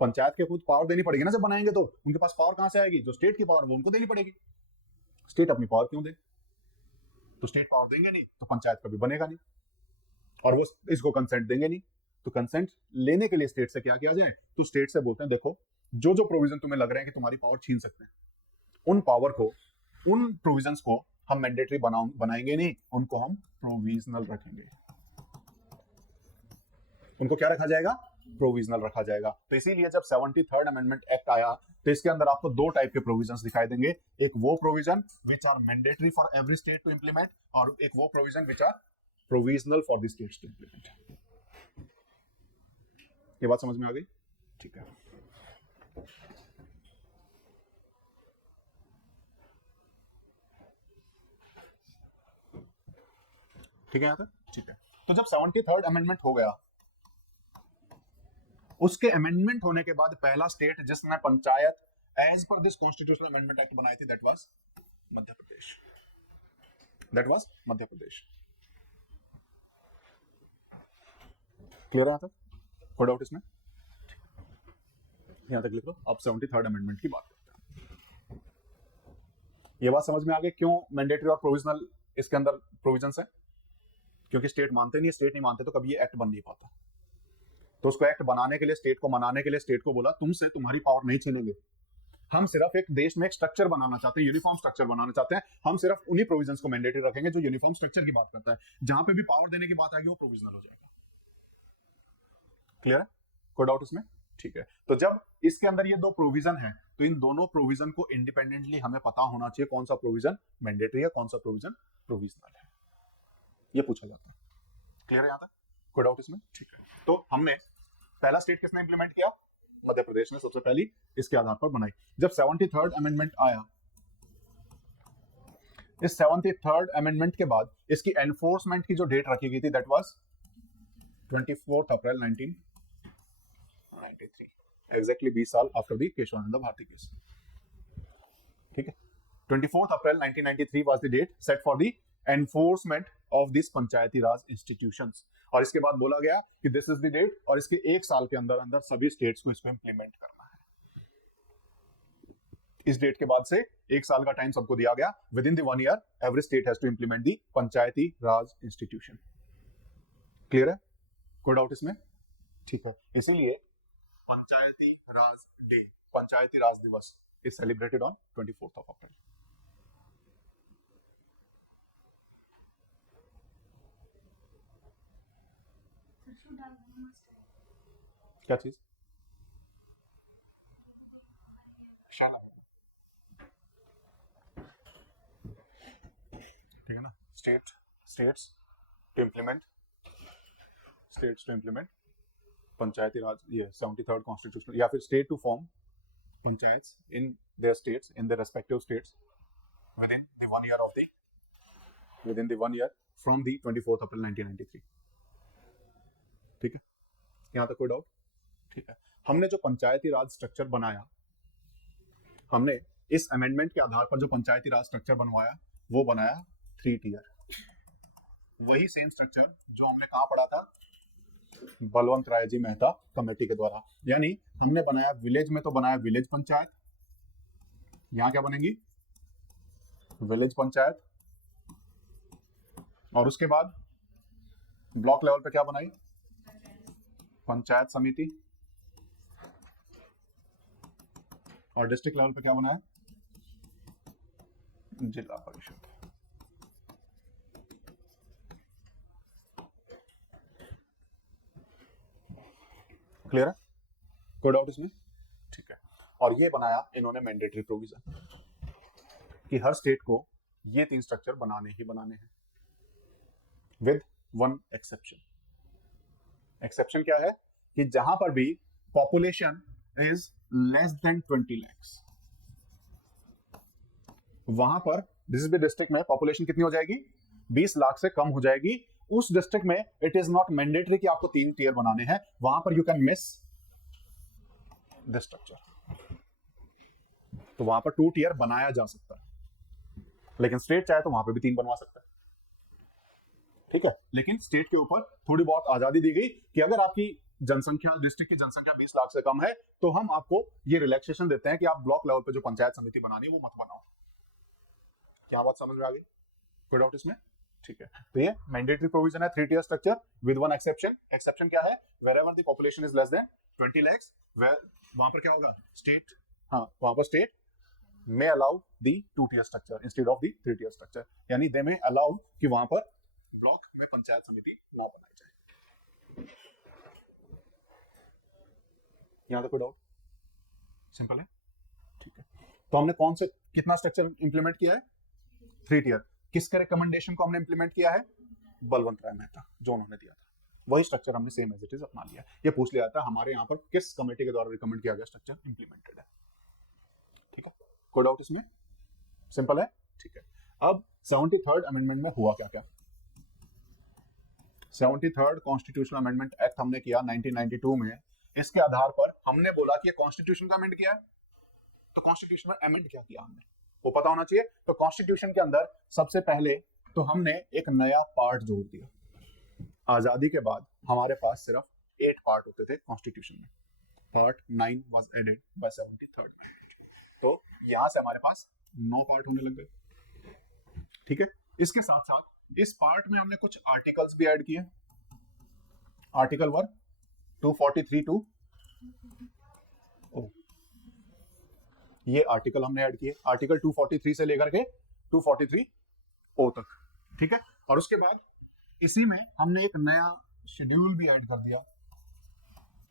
Panchayat के खुद पावर देनी पड़ेगी ना, जब बनाएंगे तो उनके पास पावर कहां से आएगी? जो स्टेट की पावर वो उनको देनी पड़ेगी. स्टेट अपनी पावर क्यों दे? तो स्टेट पावर देंगे नहीं तो पंचायत कभी बनेगा नहीं, और वो इसको कंसेंट देंगे नहीं. तो कंसेंट लेने के लिए स्टेट से क्या किया जाए? तो स्टेट से बोलते हैं देखो जो जो प्रोविजन तुम्हें लग रहे हैं कि तुम्हारी पावर छीन सकते हैं, उन पावर को, उन प्रोविजंस को हम मैंडेटरी बनाएंगे नहीं, उनको हम प्रोविजनल रखेंगे. उनको क्या रखा जाएगा? प्रोविजनल रखा जाएगा. तो इसीलिए जब 73rd अमेंडमेंट एक्ट आया तो इसके अंदर आपको दो टाइप के प्रोविजंस दिखाई देंगे. एक वो provision which are mandatory for every state to implement, और एक वो provision which are provisional for the states to implement. ये बात समझ में आ गई? ठीक है. ठीक है, यहां तक ठीक है. तो जब 73rd अमेंडमेंट हो गया, उसके अमेंडमेंट होने के बाद पहला स्टेट जिसने panchayat as per this constitutional amendment act बनाई थी that was Madhya Pradesh. That was Madhya Pradesh. Clear है यहां तक? कोई डाउट इसमें? यहां तक लिख लो. अब 73rd अमेंडमेंट की बात करते हैं. ये बात समझ में आ गई क्यों मैंडेटरी और प्रोविजनल इसके अंदर प्रोविजंस है? क्योंकि स्टेट मानते नहीं, स्टेट नहीं मानते तो कभी ये एक्ट बन नहीं पाता. तो उसको एक्ट बनाने के लिए, स्टेट को मनाने के लिए स्टेट को बोला तुमसे तुम्हारी पावर नहीं छीनेंगे, हम सिर्फ एक देश में एक स्ट्रक्चर बनाना चाहते हैं, यूनिफॉर्म स्ट्रक्चर बनाना चाहते हैं, हम सिर्फ उन्हीं प्रोविजंस को मैंडेटरी रखेंगे जो यूनिफॉर्म स्ट्रक्चर की बात करता है. जहां पे भी पावर देने की बात आएगी वो प्रोविजनल हो जाएगा. क्लियर है? कोई डाउट इसमें? ठीक है, तो जब इसके अंदर ये दो प्रोविजन है तो इन दोनों प्रोविजन को इंडिपेंडेंटली हमें पता होना चाहिए कौन सा प्रोविजन मैंडेटरी है, कौन सा प्रोविजन प्रोविजनल है, ये पूछा जाता है। क्लियर है यहां तक? कोई डाउट इसमें? ठीक है, तो हमने पहला स्टेट किसने इंप्लीमेंट किया? मध्य प्रदेश ने सबसे पहली इसके आधार पर बनाई। जब 73rd अमेंडमेंट आया, इस 73rd अमेंडमेंट के बाद इसकी एनफोर्समेंट की जो डेट रखी गई थी दैट वाज 24 अप्रैल 1993, एग्जैक्टली 20 साल after the Kesavananda Bharati case. ठीक है, 24 April 1993 was the date set for the enforcement of this panchayati Raj institutions, और इसके बाद बोला गया कि दिस इज द डेट और इसके एक साल के अंदर अंदर सभी स्टेट्स को इसको इंप्लीमेंट करना है। इस डेट के बाद से एक साल का टाइम सबको दिया गया, within the 1 year every state has to implement the panchayati raj institution. Clear है? कोई डाउट इसमें? ठीक है, इसीलिए पंचायती राज डे, पंचायती राज दिवस is celebrated on 24th of April। क्या चीज? शाला, ठीक है ना, states to implement panchayati raj, ये 73rd कॉन्स्टिट्यूशन, या फिर state to form panchayats in their states, in their respective states within the 1 year from the 24th April 1993। ठीक है, यहां तक कोई डाउट? ठीक है, हमने जो पंचायती राज स्ट्रक्चर बनाया, हमने इस अमेंडमेंट के आधार पर जो पंचायती राज स्ट्रक्चर बनवाया वो बनाया 3 टियर। वही सेम स्ट्रक्चर जो हमने कहां पढ़ा था? बलवंत राय जी मेहता कमेटी के द्वारा। यानी हमने बनाया विलेज में तो बनाया विलेज पंचायत, यहां क्या बनेगी? विलेज पंचायत, और उसके बाद ब्लॉक लेवल पे क्या बनाई? पंचायत समिति, और डिस्ट्रिक्ट लेवल पे क्या बनाया? जिला परिषद। क्लियर है? कोई डाउट इसमें? ठीक है, और ये बनाया इन्होंने मैंडेटरी प्रोविजन कि हर स्टेट को ये 3 स्ट्रक्चर बनाने ही बनाने हैं, विद 1 एक्सेप्शन। एक्सेप्शन क्या है? कि जहां पर भी population is less than 20 lakhs, वहां पर जिस भी डिस्ट्रिक्ट में पॉपुलेशन कितनी हो जाएगी? 20 लाख से कम हो जाएगी, उस डिस्ट्रिक्ट में इट इज नॉट मैंडेटरी कि आपको 3 टियर बनाने हैं, वहां पर you can miss the structure. तो वहां पर 2 टियर बनाया जा सकता है, लेकिन स्टेट चाहे तो वहां पे भी 3 बनवा सकता है। ठीक है, लेकिन स्टेट के ऊपर थोड़ी बहुत आजादी दी गई कि अगर आपकी जनसंख्या, डिस्ट्रिक्ट की जनसंख्या 20 लाख से कम है तो हम आपको ये रिलैक्सेशन देते हैं कि आप ब्लॉक लेवल पे जो पंचायत समिति बनानी है वो मत बनाओ। क्या बात समझ में आ गई? कोई डाउट इसमें? ठीक है, तो ये मैंडेटरी प्रोविजन है 3 tier structure with 1 exception. Exception क्या है? Wherever the population is less than 20 lakhs, वहां पर क्या होगा? स्टेट, हाँ, वहां पर state may allow the 2 tier structure instead of the 3 tier structure, यानी they may allow कि वहां पर ब्लॉक में पंचायत समिति ना बनाई जाए। यहां तक कोई डाउट? सिंपल है, ठीक है। तो हमने कौन से कितना स्ट्रक्चर इंप्लीमेंट किया है? 3 टियर। किसके रिकमेंडेशन को हमने इंप्लीमेंट किया है? बलवंत राय मेहता, जो उन्होंने दिया था वही स्ट्रक्चर हमने सेम एज इट इज अपना लिया। ये पूछ लिया था हमारे यहाँ पर किस कमेटी के द्वारा रिकमेंड किया गया स्ट्रक्चर इंप्लीमेंटेड है। ठीक है, कोई डाउट इसमें? सिंपल है, ठीक है। अब 73rd अमेंडमेंट में हुआ क्या क्या? 73rd कॉन्स्टिट्यूशनल अमेंडमेंट एक्ट हमने किया 1992 में। इसके आधार पर हमने बोला कि कॉन्स्टिट्यूशन का अमेंड किया है, तो कॉन्स्टिट्यूशन में अमेंड क्या किया हमने वो पता होना चाहिए। तो कॉन्स्टिट्यूशन के अंदर सबसे पहले तो हमने एक नया पार्ट जोड़ दिया। आजादी के बाद हमारे पास सिर्फ 8 पार्ट होते थे कॉन्स्टिट्यूशन में, part 9 was added by 73rd। तो यहां से हमारे पास 9 पार्ट होने लग गए। ठीक है, इसके साथ साथ इस पार्ट में हमने कुछ आर्टिकल्स भी ऐड किए। आर्टिकल 1 243 टू ये आर्टिकल हमने ऐड किए, आर्टिकल 243 से लेकर के 243 ओ तक। ठीक है, और उसके बाद इसी में हमने एक नया शेड्यूल भी ऐड कर दिया,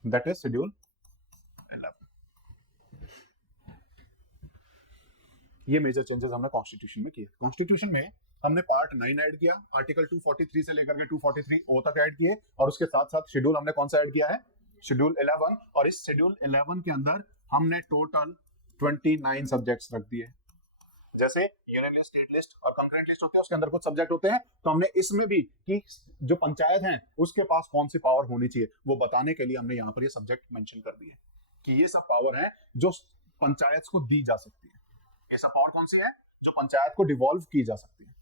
दैट इज शेड्यूल 11। ये मेजर चेंजेस हमने कॉन्स्टिट्यूशन में किए। कॉन्स्टिट्यूशन में हमने पार्ट 9 ऐड किया, आर्टिकल 243 से लेकर के 243 ओ तक ऐड किए, और उसके साथ साथ शेड्यूल हमने कौन सा ऐड किया है, शेड्यूल 11। और इस शेड्यूल 11 के अंदर हमने टोटल 29 सब्जेक्ट्स रख दिए। जैसे यूनियन लिस्ट, स्टेट लिस्ट और कंकरेंट लिस्ट होते हैं, उसके अंदर कुछ सब्जेक्ट होते हैं, तो हमने इसमें भी कि जो पंचायत है उसके पास कौन सी पावर होनी चाहिए वो बताने के लिए हमने यहाँ पर ये सब्जेक्ट मेंशन कर दिए कि ये सब पावर है जो पंचायत को दी जा सकती है। ये सब पावर कौन सी है जो पंचायत को डिवॉल्व की जा सकती है।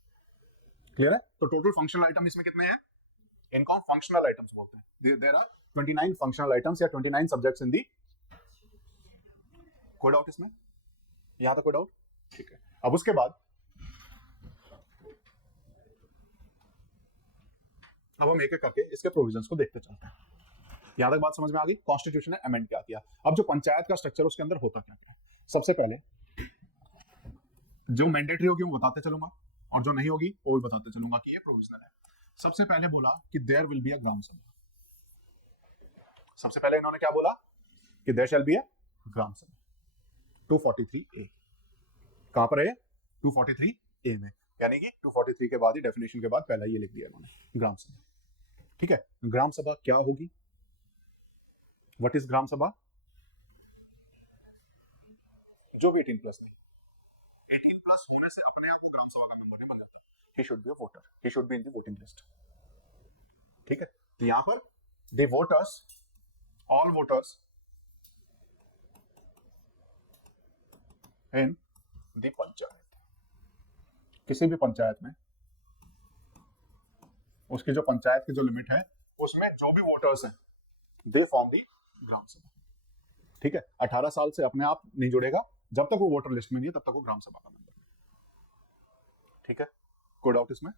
क्लियर है? तो टोटल फंक्शनल आइटम इसमें कितने हैं, इनको हम फंक्शनल आइटम्स बोलते हैं। देयर आर 29 फंक्शनल आइटम्स या 29 सब्जेक्ट्स इन दी। कोई डाउट इसमें? यहां तक कोई डाउट? ठीक है। अब उसके बाद अब हम एक एक करके इसके प्रोविजंस को देखते चलते हैं। यहां तक बात समझ में आ गई? कॉन्स्टिट्यूशन ने अमेंड क्या किया। अब जो पंचायत का स्ट्रक्चर उसके अंदर होता क्या क्या। सबसे पहले जो मैंडेटरी होगी वो बताते चलूंगा, और जो नहीं होगी वो भी बताते चलूंगा कि ये प्रोविजनल है। सबसे पहले बोला कि देयर विल बी अ ग्राम सभा। सबसे पहले इन्होंने क्या बोला कि देयर शैल बी अ ग्राम सभा। 243A कहां पर है? 243A में, यानी कि 243 के बाद ही डेफिनेशन के बाद पहला ये लिख दिया इन्होंने, ग्राम सभा। ठीक है। ग्राम सभा क्या होगी? व्हाट इज ग्राम सभा? जो भी 18+ है, 18+ होने से अपने आप को ग्राम सभा का मेंबर नहीं बन जाता। He should be a voter, he should be in the voting list. ठीक है। तो यहां पर the voters, all voters in the panchayat, किसी भी पंचायत में उसकी जो पंचायत की जो लिमिट है उसमें जो भी वोटर्स हैं दे फॉर्म दी ग्राम सभा। ठीक है। 18 साल से अपने आप नहीं जुड़ेगा, जब तक वो वोटर लिस्ट में नहीं है तब तक वो ग्राम सभा का मेंबर है। ठीक है। कोई डाउट इसमें?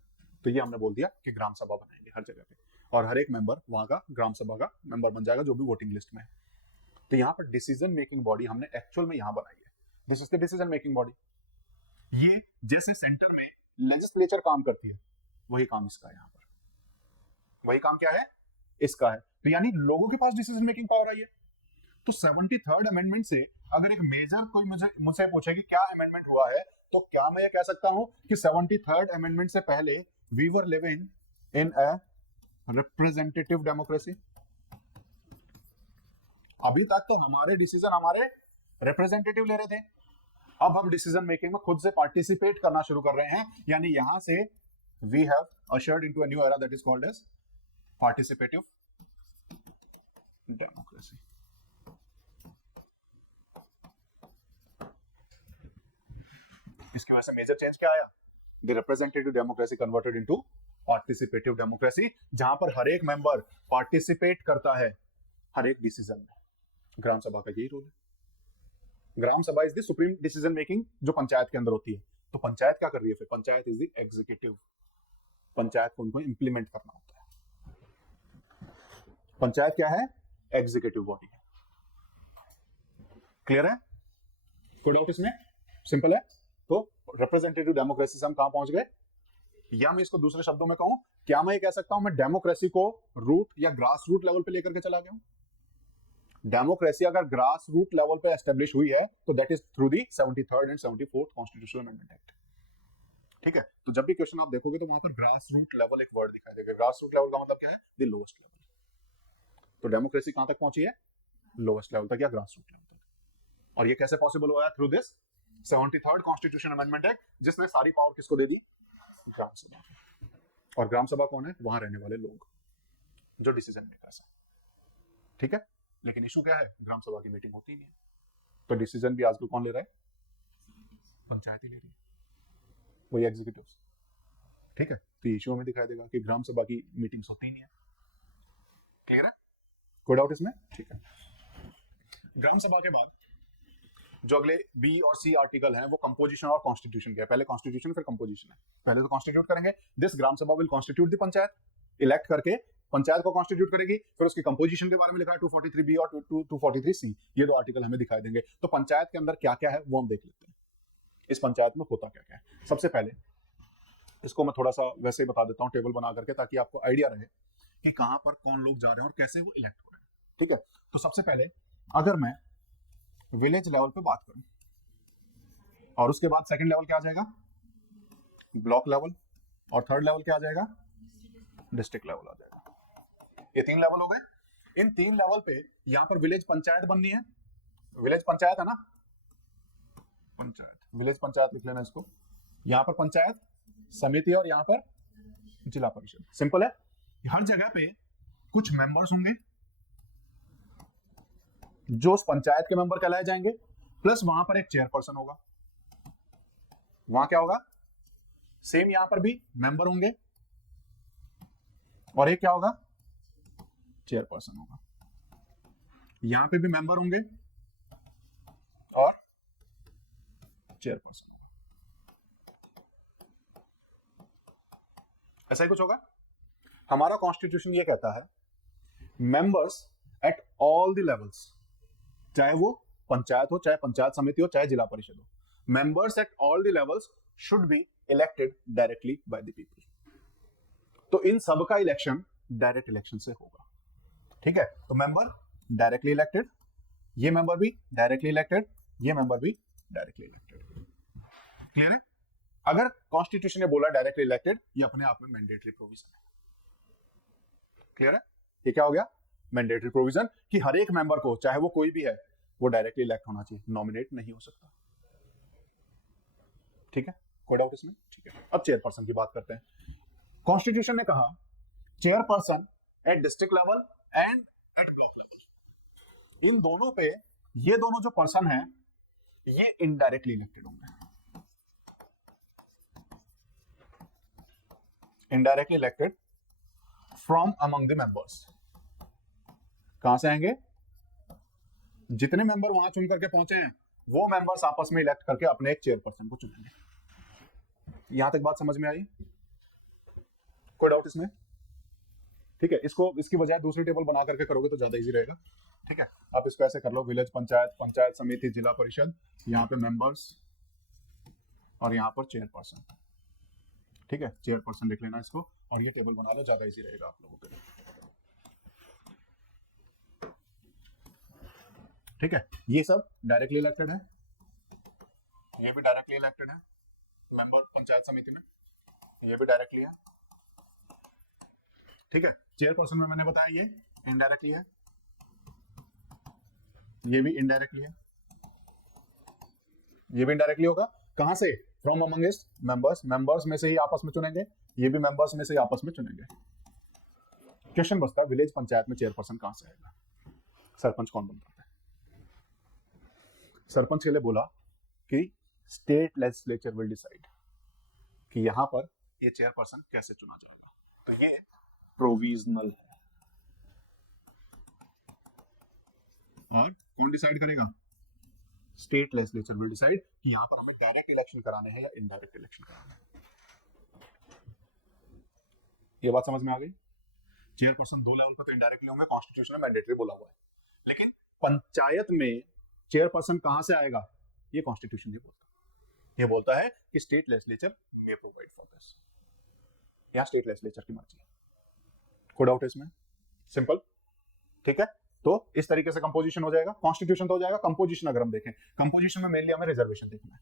तो ये हमने बोल दिया कि ग्राम सभा बनाएंगे हर जगह पे, और हर एक मेंबर वहां का ग्राम सभा का मेंबर बन जाएगा जो भी वोटिंग लिस्ट में है। तो यहाँ पर डिसीजन मेकिंग बॉडी हमने एक्चुअल में यहाँ बनाई है। This is the decision making body. ये जैसे सेंटर में लेजिस्लेचर काम करती है वही काम इसका है। यहाँ पर वही काम क्या है? इसका है। तो यानी लोगों के पास डिसीजन मेकिंग पावर आई है। तो 73rd अमेंडमेंट से अगर एक मेजर कोई मुझसे पूछे कि क्या अमेंडमेंट हुआ है, तो क्या मैं ये कह सकता हूं कि 73rd अमेंडमेंट से पहले we were living in a representative democracy. अभी तक तो हमारे डिसीजन हमारे रिप्रेजेंटेटिव ले रहे थे, अब हम डिसीजन मेकिंग में खुद से पार्टिसिपेट करना शुरू कर रहे हैं। यानी यहां से we have ushered into a new era that is called as participative democracy. इसकी वजह से मेजर चेंज क्या आया? The representative democracy converted into participative democracy, जहां पर हर एक मेंबर पार्टिसिपेट करता है हर एक डिसीजन में। ग्राम सभा का यही रोल है। ग्राम सभा is the supreme decision making जो पंचायत के अंदर होती है। तो पंचायत क्या कर रही है फिर? Panchayat is the executive. Panchayat को उनको इंप्लीमेंट करना होता है। पंचायत क्या है? एग्जीक्यूटिव बॉडी है। क्लियर है? कोई डाउट इसमें? सिंपल है। तो रिप्रेजेंटेटिव डेमोक्रेसी से हम कहां पहुंच गए? या मैं इसको दूसरे शब्दों में कहूं, क्या मैं ये कह सकता हूं मैं डेमोक्रेसी को रूट या ग्रास रूट लेवल पे लेकर के चला गया हूं? डेमोक्रेसी अगर ग्रास रूट लेवल पे एस्टेब्लिश हुई है तो that is through the 73rd and 74th constitutional amendment act. ठीक है। तो जब भी क्वेश्चन आप देखोगे तो वहां पर ग्रास रूट लेवल एक वर्ड दिखाई देगा। ग्रास रूट लेवल का मतलब क्या है? The lowest level. तो डेमोक्रेसी कहां तक पहुंची है? लोएस्ट लेवल तक या ग्रास रूट लेवल तक। और ये कैसे पॉसिबल हुआ है? Through this 73rd constitution amendment act, जिसने सारी पावर किसको दे दी? ग्राम सभा। और ग्राम सभा कौन है? वहां रहने वाले लोग जो डिसीजन मेकर्स हैं। ठीक है। लेकिन इशू क्या है? ग्राम सभा की मीटिंग होती नहीं है, तो डिसीजन भी आजकल कौन ले रहा है? पंचायत ही ले रही है, वही एग्जीक्यूटिव्स। ठीक है। तो इशू में दिखाई देगा कि ग्राम सभा की मीटिंग्स होती नहीं है। क्लियर है? कोई डाउट इसमें? ठीक है। ग्राम सभा के बाद जो अगले बी और सी आर्टिकल हैं वो कंपोजिशन और कॉन्स्टिट्यूशन के। पहले कॉन्स्टिट्यूशन फिर कंपोजिशन है। पहले तो कॉन्स्टिट्यूट करेंगे। दिस ग्राम सभा will constitute the panchayat, elect करके पंचायत को कॉन्स्टिट्यूट करेगी। फिर उसकी कंपोजिशन के बारे में लिखा है 243B और 243C। ये दो आर्टिकल हमें दिखाई देंगे। तो पंचायत के अंदर क्या क्या है वो हम देख लेते हैं। इस पंचायत में होता क्या क्या है। सबसे पहले इसको मैं थोड़ा सा वैसे ही बता देता हूँ टेबल बना करके, ताकि आपको आइडिया रहे कि कहां पर कौन लोग जा रहे हैं और कैसे वो इलेक्ट हो रहे हैं। ठीक है। तो सबसे पहले अगर मैं विलेज लेवल पे बात करूं, और उसके बाद सेकंड लेवल क्या आ जाएगा, ब्लॉक लेवल, और थर्ड लेवल क्या आ जाएगा, डिस्ट्रिक्ट लेवल आ जाएगा। ये 3 लेवल हो गए। इन 3 लेवल पे यहां पर विलेज पंचायत बननी है, विलेज पंचायत है ना, पंचायत, विलेज पंचायत लिख लेना इसको। यहां पर पंचायत समिति और यहां पर जिला परिषद। सिंपल है। हर जगह पे कुछ मेंबर्स होंगे जो उस पंचायत के मेंबर कहलाए जाएंगे, प्लस वहां पर एक चेयरपर्सन होगा। वहां क्या होगा, सेम यहां पर भी मेंबर होंगे और एक क्या होगा, चेयरपर्सन होगा। यहां पे भी मेंबर होंगे और चेयरपर्सन होगा। ऐसा ही कुछ होगा। हमारा कॉन्स्टिट्यूशन ये कहता है members at all the levels, चाहे वो पंचायत हो, चाहे पंचायत समिति हो, चाहे जिला परिषद हो, members at all the levels should be elected directly by the people. तो इन सब का इलेक्शन डायरेक्ट इलेक्शन से होगा। ठीक है, तो मेंबर डायरेक्टली इलेक्टेड, ये मेंबर भी डायरेक्टली इलेक्टेड, ये मेंबर भी डायरेक्टली इलेक्टेड। क्लियर है। अगर कॉन्स्टिट्यूशन ने बोला डायरेक्टली इलेक्टेड, ये अपने आप में मैंडेटरी प्रोविजन है। क्लियर है। ये क्या हो गया, मैंडेटरी प्रोविजन, कि हर एक मेंबर को, चाहे वो कोई भी है, वो डायरेक्टली इलेक्ट होना चाहिए, नॉमिनेट नहीं हो सकता। ठीक है, कोई डाउट इसमें। ठीक है, अब चेयरपर्सन की बात करते हैं। कॉन्स्टिट्यूशन ने कहा chairperson at district level and at block level, इन दोनों पे ये दोनों जो पर्सन है ये इनडायरेक्टली इलेक्टेड होंगे। Indirectly elected from among the members. कहां से आएंगे, जितने मेंबर वहां चुन करके पहुंचे हैं वो मेंबर्स आपस में इलेक्ट करके अपने एक चेयरपर्सन को चुनेंगे। यहां तक बात समझ में आई, कोई डाउट इसमें। ठीक है, इसको इसकी बजाय दूसरी टेबल बना करके करोगे तो ज्यादा इजी रहेगा। ठीक है, आप इसको ऐसे कर लो, विलेज पंचायत, पंचायत समिति, जिला परिषद, यहाँ पे मेंबर्स और यहाँ पर चेयरपर्सन। ठीक है, चेयरपर्सन लिख लेना इसको और ये टेबल बना लो, ज्यादा इजी रहेगा आप लोगों के लिए। ठीक है, ये सब डायरेक्टली इलेक्टेड है, ये भी डायरेक्टली इलेक्टेड है मेंबर पंचायत समिति में, ये भी डायरेक्टली है। ठीक है, चेयरपर्सन में मैंने बताया ये इनडायरेक्टली है, ये भी इनडायरेक्टली है, ये भी इनडायरेक्टली होगा। कहां से, फ्रॉम अमंगेस्ट मेंबर्स, मेंबर्स में से ही आपस में चुनेंगे, ये भी मेंबर्स में से ही आपस में चुनेंगे। क्वेश्चन बचता है विलेज पंचायत में चेयरपर्सन कहां से आएगा, सरपंच कौन बनता है। सरपंच के लिए बोला कि स्टेट लेजिस्लेचर विल डिसाइड कि यहां पर ये चेयरपर्सन कैसे चुना जाएगा, तो ये प्रोविजनल है। और कौन डिसाइड करेगा, स्टेट लेजिस्लेचर विल डिसाइड कि यहां पर हमें डायरेक्ट इलेक्शन कराने हैं या इनडायरेक्ट इलेक्शन कराने हैं। ये बात समझ में आ गई। चेयरपर्सन 2 लेवल पर तो इनडायरेक्टली होंगे, कॉन्स्टिट्यूशन में मैंडेटरी बोला हुआ है, लेकिन पंचायत में चेयरपर्सन कहां से आएगा ये कॉन्स्टिट्यूशन नहीं बोलता। ये बोलता है कि state legislature may provide for this, यहां स्टेट लेजिस्लेचर की मर्जी है। कोई डाउट है इसमें, सिंपल। ठीक है, तो इस तरीके से कंपोजिशन हो जाएगा, कॉन्स्टिट्यूशन तो हो जाएगा। कंपोजिशन अगर हम देखें, कंपोजिशन में मेनली हमें रिजर्वेशन देखना है,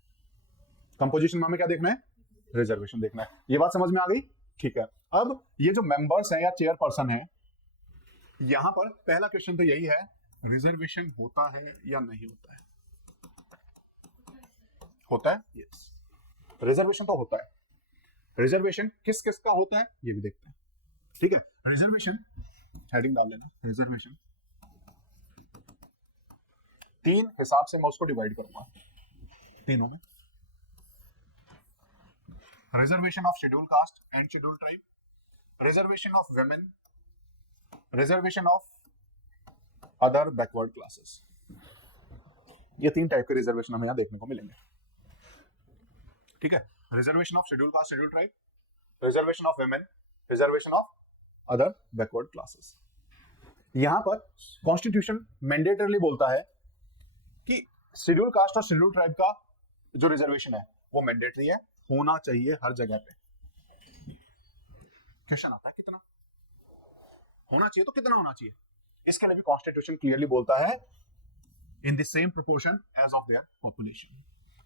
कंपोजिशन में हमें क्या देखना है, रिजर्वेशन देखना है। ये बात समझ में आ गई। ठीक है, अब ये जो मेंबर्स हैं या चेयरपर्सन है, यहां पर पहला क्वेश्चन तो यही है, रिजर्वेशन होता है या नहीं होता है। होता है, यस, रिजर्वेशन तो होता है। रिजर्वेशन किस किस का होता है ये भी देखते हैं। ठीक है, रिजर्वेशन हेडिंग डाल लेना, रिजर्वेशन 3 हिसाब से मैं उसको डिवाइड करूंगा तीनों में। Reservation of scheduled caste and scheduled tribe, reservation of women, reservation of other backward classes. ये 3 टाइप के रिजर्वेशन हमें यहां देखने को मिलेंगे। ठीक है, reservation of scheduled cast, schedule tribe, reservation of women, reservation of other backward classes. यहां पर कॉन्स्टिट्यूशन मैंडेटरली बोलता है कि शेड्यूल कास्ट और शेड्यूल ट्राइब का जो रिजर्वेशन है वो मैंडेटरी है, होना चाहिए हर जगह पे। क्वेश्चन आता है कितना होना चाहिए, तो कितना होना चाहिए, इसके लिए भी कॉन्स्टिट्यूशन क्लियरली बोलता है in the same proportion as of their population.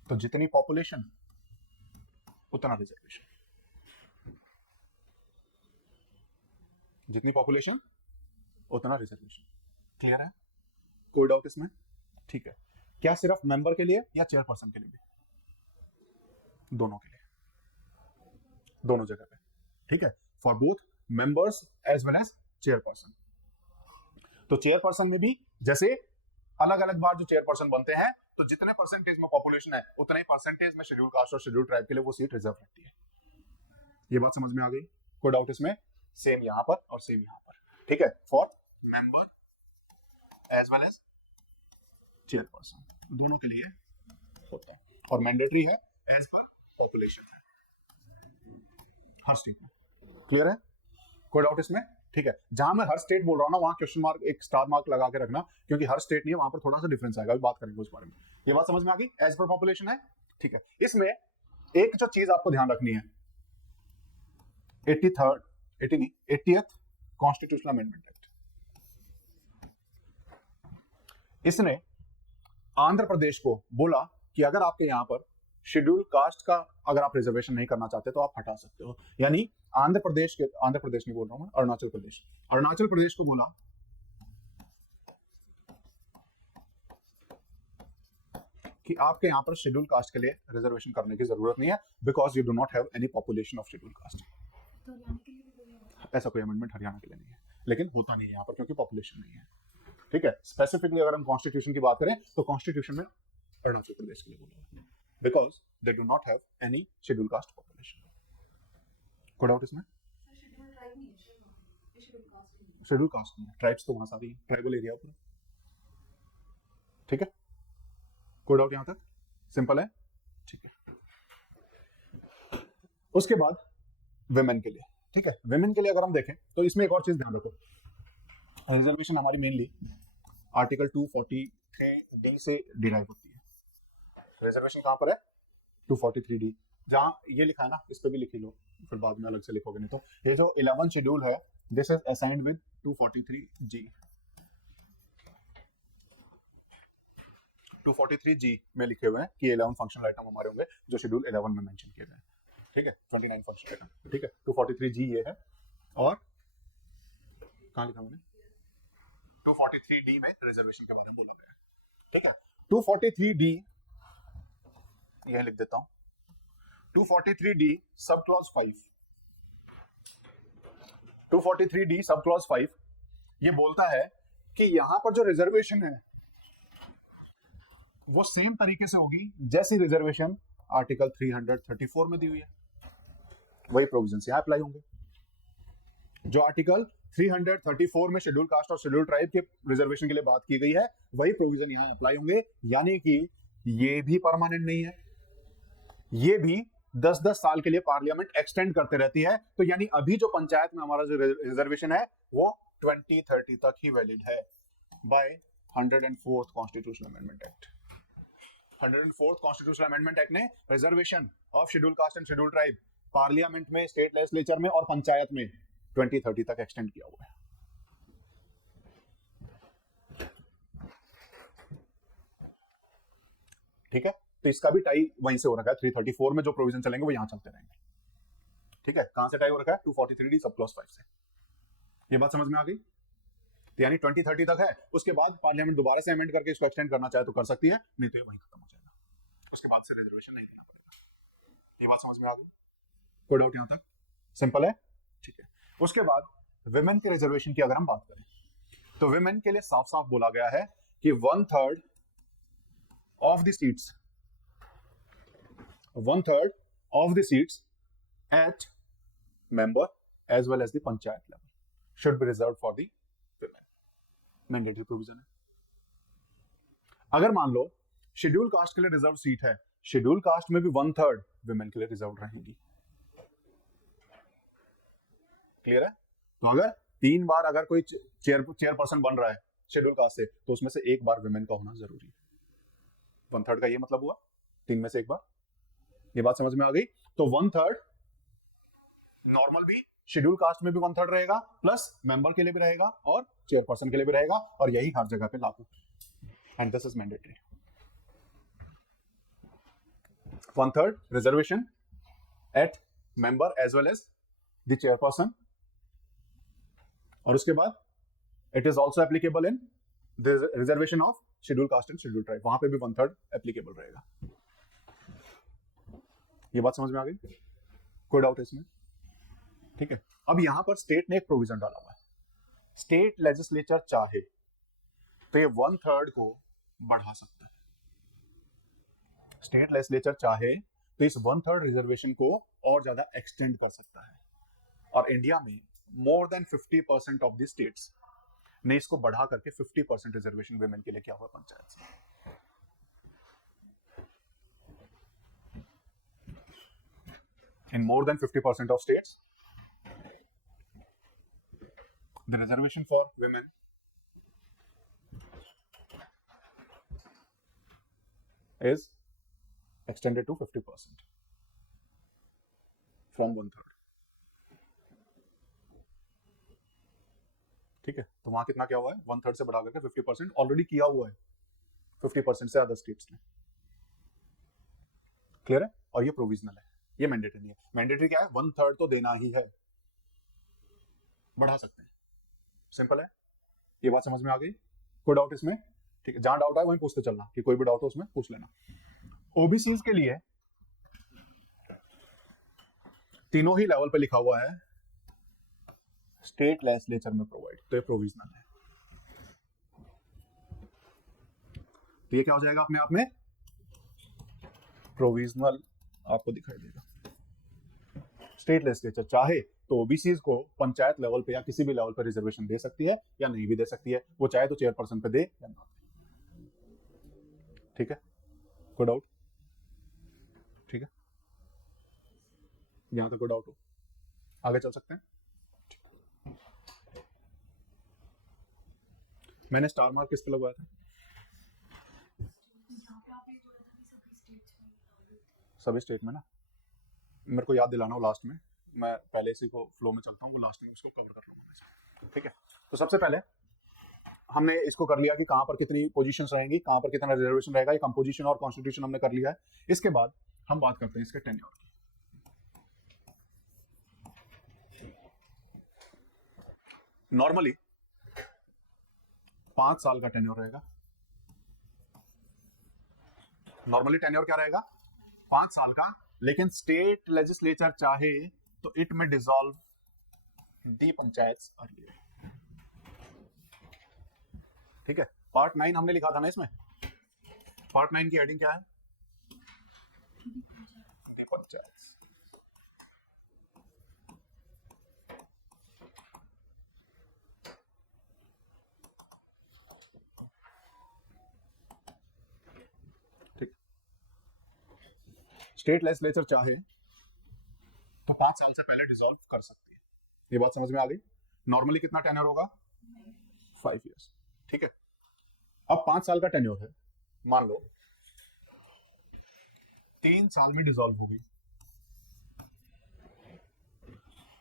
तो जितनी पॉपुलेशन उतना रिजर्वेशन, जितनी पॉपुलेशन उतना रिजर्वेशन। क्लियर है? कोई डाउट इसमें? ठीक है। क्या सिर्फ मेंबर के लिए या चेयरपर्सन के लिए भी? दोनों के लिए, दोनों जगह पे। ठीक है, for both members as well as chairperson. तो चेयरपर्सन में भी जैसे अलग अलग बार जो चेयरपर्सन बनते हैं, तो जितने परसेंटेज में पॉपुलेशन है उतने ही परसेंटेज में शेड्यूल कास्ट और शेड्यूल ट्राइब के लिए वो सीट रिजर्व रहती है। ये बात समझ में आ गई? कोई डाउट इसमें? सेम यहां पर और सेम यहां पर। ठीक है, for member as well as chairperson, दोनों के लिए होता है और मैंडेटरी है एज पर पॉपुलेशन हर स्टेट में। क्लियर है? कोई डाउट इसमें? ठीक है, जहां मैं हर स्टेट बोल रहा हूं ना, वहां क्वेश्चन मार्क, एक स्टार मार्क लगा के रखना, क्योंकि हर स्टेट नहीं है, वहां पर थोड़ा सा डिफरेंस आएगा, अभी बात करेंगे उस बारे में। ये बात समझ में आ गई? एज पर पॉपुलेशन है। ठीक है, इसमें एक जो चीज आपको ध्यान रखनी है, 80th कॉन्स्टिट्यूशनल अमेंडमेंट एक्ट, इसने आंध्र प्रदेश को बोला कि अगर आपके यहां पर शेड्यूल कास्ट का अगर आप रिजर्वेशन नहीं करना चाहते तो आप हटा सकते हो। यानी आंध्र प्रदेश नहीं बोल रहा हूं मैं, अरुणाचल प्रदेश को बोला कि आपके यहां पर शेड्यूल कास्ट के लिए रिजर्वेशन करने की जरूरत नहीं है, because you do not have any population of scheduled cast. तो हरियाणा के लिए भी बोला ऐसा कोई अमेंडमेंट हरियाणा के लिए नहीं है, लेकिन होता नहीं है यहाँ पर क्योंकि पॉपुलेशन नहीं है। ठीक है, स्पेसिफिकली अगर हम कॉन्स्टिट्यूशन की बात करें तो कॉन्स्टिट्यूशन में अरुणाचल प्रदेश के लिए बोला, because they do not have any schedule caste population. कोई डाउट इसमें? शेड्यूल ट्राइब नहीं है, शेड्यूल कास्ट नहीं है। शेड्यूल कास्ट नहीं है, ट्राइब्स तो वहां सारी ट्राइबल एरिया पूरा। ठीक है, कोई डाउट यहां तक? सिंपल है। ठीक है, उसके बाद विमेन के लिए। ठीक है, विमेन के लिए अगर हम देखें तो इसमें एक और चीज ध्यान रखो, रिजर्वेशन हमारी मेनली आर्टिकल 243D से डिराइव होती है। रिजर्वेशन कहां पर है? 243D, जहां ये लिखा है ना, इस पे भी लिख लो, फिर बाद में अलग से लिखोगे नहीं तो। ये जो 11 शेड्यूल है, this is assigned with 243G। 243G में लिखे हुए हैं कि 11 फंक्शनल आइटम हमारे होंगे जो शेड्यूल 11 में मेंशन किए गए हैं। ठीक है, 29 फंक्शनल आइटम। ठीक है, 243G ये है, और कहां लिखा मैंने? 243D में रिजर्वेशन के बारे में बोला गया है। ठीक है, 243D यह लिख देता हूं, 243D sub clause 5, 243D sub clause 5 ये बोलता है कि यहां पर जो रिजर्वेशन है वो सेम तरीके से होगी जैसी रिजर्वेशन आर्टिकल 334 में दी हुई है, वही प्रोविजन यहां अप्लाई होंगे। जो आर्टिकल 334 में शेड्यूल कास्ट और शेड्यूल ट्राइब के रिजर्वेशन के लिए बात की गई है, वही प्रोविजन यहां अप्लाई होंगे। यानी कि ये भी परमानेंट नहीं है, ये भी 10-10 साल के लिए पार्लियामेंट एक्सटेंड करते रहती है। तो यानी अभी जो पंचायत में हमारा जो रिजर्वेशन है वो 2030 तक ही वैलिड है by 104th constitutional amendment act. 104th constitutional amendment act ने reservation of scheduled caste and scheduled tribe parliament में, स्टेट लेजिस्लेचर में और पंचायत में 2030 तक एक्सटेंड किया हुआ है। ठीक है, तो इसका भी टाई वहीं से हो रखा है, 334 में जो प्रोविजन चलेंगे वो यहां चलते रहेंगे। ठीक है, कहां से टाई हो रखा है? 243D सब क्लॉज 5 से। ये बात समझ में आ गई? तो यानी 2030 तक है, उसके बाद पार्लियामेंट दोबारा से अमेंड करके इसको एक्सटेंड करना चाहे तो कर सकती है, नहीं तो ये वहीं खत्म हो जाएगा, उसके बाद से रिजर्वेशन नहीं देना पड़ेगा। ये बात समझ में आ गई? कोई डाउट यहां तक? सिंपल है। ठीक है, उसके बाद विमेन के रिजर्वेशन की अगर हम बात करें तो विमेन के लिए साफ साफ बोला गया है कि 1/3 of the seats, 1/3 of the seats at member as well as the panchayat level should be reserved for the women. Mandatory provision है। अगर मान लो शेड्यूल कास्ट के लिए रिजर्व सीट है, शेड्यूल कास्ट में भी 1/3 विमेन के लिए रिजर्व रहेंगी। क्लियर है? तो अगर 3 बार अगर कोई चेयरपर्सन बन रहा है शेड्यूल कास्ट से, तो उसमें से 1 बार विमेन का होना जरूरी है। 1/3 का ये मतलब हुआ 3 में से 1 बार। ये बात समझ में आ गई? तो 1/3 नॉर्मल भी, शेड्यूल कास्ट में भी 1/3 रहेगा, प्लस मेंबर के लिए भी रहेगा और चेयरपर्सन के लिए भी रहेगा, और यही हर जगह पे लागू। and this is mandatory. 1/3 reservation at member as well as the chairperson. और उसके बाद it is also applicable in the reservation of scheduled caste and scheduled tribe. वहां पे भी 1/3 applicable रहेगा. ये बात समझ में आ गई? कोई डाउट है इसमें? ठीक है. अब यहां पर स्टेट ने एक प्रोविजन डाला हुआ है. स्टेट लेजिस्लेचर चाहे तो ये 1/3 को बढ़ा सकता है. स्टेट लेजिस्लेचर चाहे तो इस 1/3 रिजर्वेशन को और ज्यादा एक्सटेंड कर सकता है. और इंडिया में more than 50% of the states ने इसको बढ़ा करके 50% रिजर्वेशन वुमेन के लिए किया हुआ पंचायत से. In more than 50% of states, the reservation for women is extended to 50% from 1/3. ठीक है, तो वहां कितना क्या हुआ है? 1/3 से बढ़ा करके 50% ऑलरेडी किया हुआ है 50% से अदर स्टेट्स ने. क्लियर है? और ये प्रोविजनल है, ये मैंडेटरी नहीं है. मैंडेटरी क्या है? 1/3 तो देना ही है, बढ़ा सकते हैं. सिंपल है. ये बात समझ में आ गई? कोई डाउट इसमें? ठीक है, जहां डाउट आए वहीं पूछते चलना, कि कोई भी डाउट हो उसमें पूछ लेना. ओबीसीज के लिए तीनों ही लेवल पे लिखा हुआ है स्टेट लेजिस्लेचर में प्रोवाइड, तो ये प्रोविजनल है. तो ये क्या हो जाएगा अपने आप में? प्रोविजनल आपको दिखाई देगा. स्टेट लेजिस्लेचर चाहे तो ओबीसीज को पंचायत लेवल पे या किसी भी लेवल पे रिजर्वेशन दे सकती है या नहीं भी दे सकती है. वो चाहे तो चेयरपर्सन पे दे या ना दे. ठीक है, कोई डाउट? ठीक है, यहां तक कोई डाउट हो? आगे चल सकते हैं. मैंने स्टार मार्क किस पे लगवाया था? यहाँ पे आपने बोला था कि सभी स्टेट्स में लागू थे. सभी स्टेट में ना. मेरे को याद दिलाना हो लास्ट में, मैं पहले इसी को फ्लो में चलता हूँ, वो लास्ट में उसको कवर कर लूंगा. ठीक है, तो सबसे पहले हमने इसको कर लिया कि कहाँ पर कितनी पोजीशंस रहेंगी, कहाँ पर कितना रिजर्वेशन रहेगा. ये कंपोजिशन और कॉन्स्टिट्यूशन हमने कर लिया है. इसके बाद हम बात करते हैं इसके टेन्योर की. नॉर्मली 5 साल का टेन्योर रहेगा. नॉर्मली टेन्योर क्या रहेगा? 5 साल का. लेकिन स्टेट लेजिस्लेचर चाहे तो इट में डिसॉल्व दी पंचायत अर्लियर. ठीक है, पार्ट 9 हमने लिखा था ना इसमें. पार्ट 9 की हेडिंग क्या है? दी पंचायत. ठीक, स्टेट लेजिस्लेचर चाहे तो 5 साल से पहले डिसॉल्व कर सकती है. ये बात समझ में आ गई? नॉर्मली कितना टेन्योर होगा? 5 इयर्स. ठीक है, अब 5 साल का टेन्योर है. मान लो 3 साल में डिसॉल्व होगी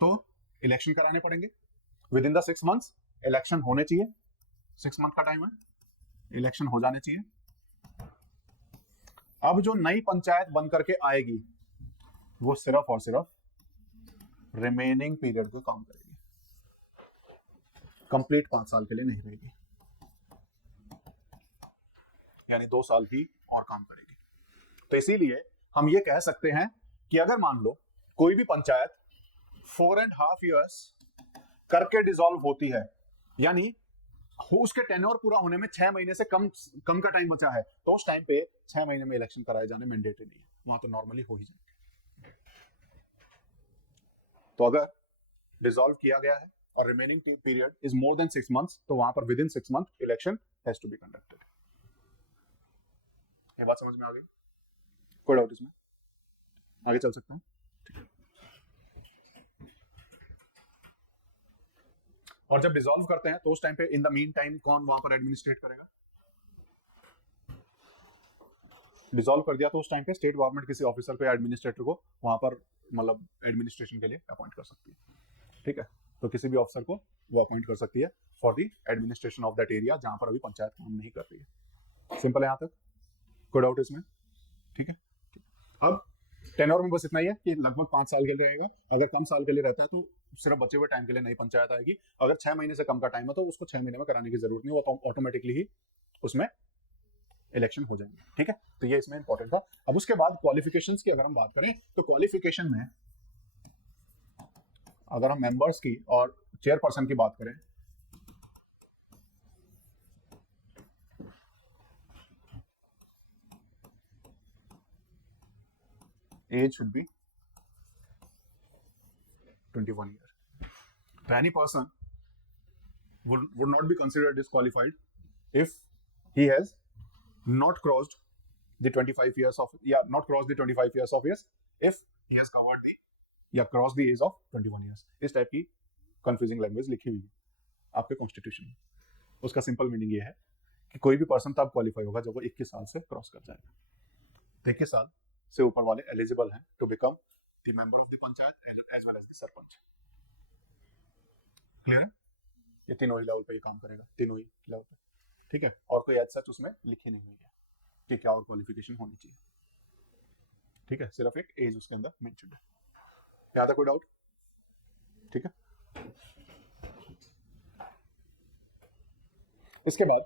तो इलेक्शन कराने पड़ेंगे. With in the 6 months election होने चाहिए. 6 मंथ का टाइम है, इलेक्शन हो जाने चाहिए. अब जो नई पंचायत बन करके आएगी वो सिर्फ और सिर्फ रिमेनिंग पीरियड को काम करेगी, कंप्लीट 5 साल के लिए नहीं रहेगी. यानी 2 साल ही और काम करेगी. तो इसीलिए हम ये कह सकते हैं कि अगर मान लो कोई भी पंचायत 4.5 इयर्स करके डिसॉल्व होती है, यानी उसके टेन्योर पूरा होने में 6 महीने से कम का टाइम बचा है, तो उस टाइम पे 6 महीने में इलेक्शन कराए जाने मैंडेटरी नहीं है. वहां तो नॉर्मली हो ही जाएंगे. तो अगर डिसॉल्व किया गया है और remaining period is more than 6 months, तो वहां पर within 6 month election has to be conducted. ये बात समझ में आ गई? कोई डाउट इसमें? आगे चल सकते हैं. और जब डिसॉल्व करते हैं तो उस टाइम पे इन द मीन टाइम कौन वहां पर एडमिनिस्ट्रेट करेगा? डिसॉल्व कर दिया तो उस टाइम पे स्टेट गवर्नमेंट किसी ऑफिसर पे एडमिनिस्ट्रेटर को वहां पर मतलब एडमिनिस्ट्रेशन के लिए अपॉइंट कर सकती है. ठीक है, तो किसी भी ऑफिसर को वो अपॉइंट कर सकती है for the administration of that area जहां पर अभी पंचायत काम नहीं कर रही है. सिंपल है यहाँ तक, कोई डाउट इसमें? ठीक है, अब टेन्योर में बस इतना ही है कि लगभग 5 साल के लिए रहेगा। अगर कम साल के लिए रहता है तो सिर्फ बचे हुए टाइम के लिए नई पंचायत आएगी। अगर 6 महीने से कम का टाइम है तो उसको 6 महीने में कराने की जरूरत नहीं, वो तो ऑटोमेटिकली ही उसमें इलेक्शन हो जाएंगे। ठीक है, तो ये इसमें इंपॉर्टेंट था। अब उसके बाद क्वालिफिकेशंस की अगर हम बात करें तो क्वालिफिकेशन में अगर हम मेंबर्स की और चेयरपर्सन की बात करें, age should be 21 years. So any person would not be considered disqualified if he has not crossed the 25 years of not crossed the 25 years of age if he has covered the crossed the age of 21 years. इस type की confusing language लिखी हुई है आपके constitution में। उसका simple meaning ये है कि कोई भी पर्सन तब क्वालिफाई होगा जब वो 21 साल से क्रॉस कर जाएगा। तो 21 साल से ऊपर वाले एलिजिबल हैं to become the member of the panchayat as well as the sarpanch. Clear है? ये तीनों ही लेवल पे ये काम करेगा, तीनों ही लेवल पे। ठीक है, और कोई एज सच उसमें लिखी नहीं हुई है कि क्या और क्वालिफिकेशन होनी चाहिए। ठीक है, सिर्फ एक एज उसके अंदर मेंशन्ड है। यहाँ तक कोई डाउट? ठीक है, इसके बाद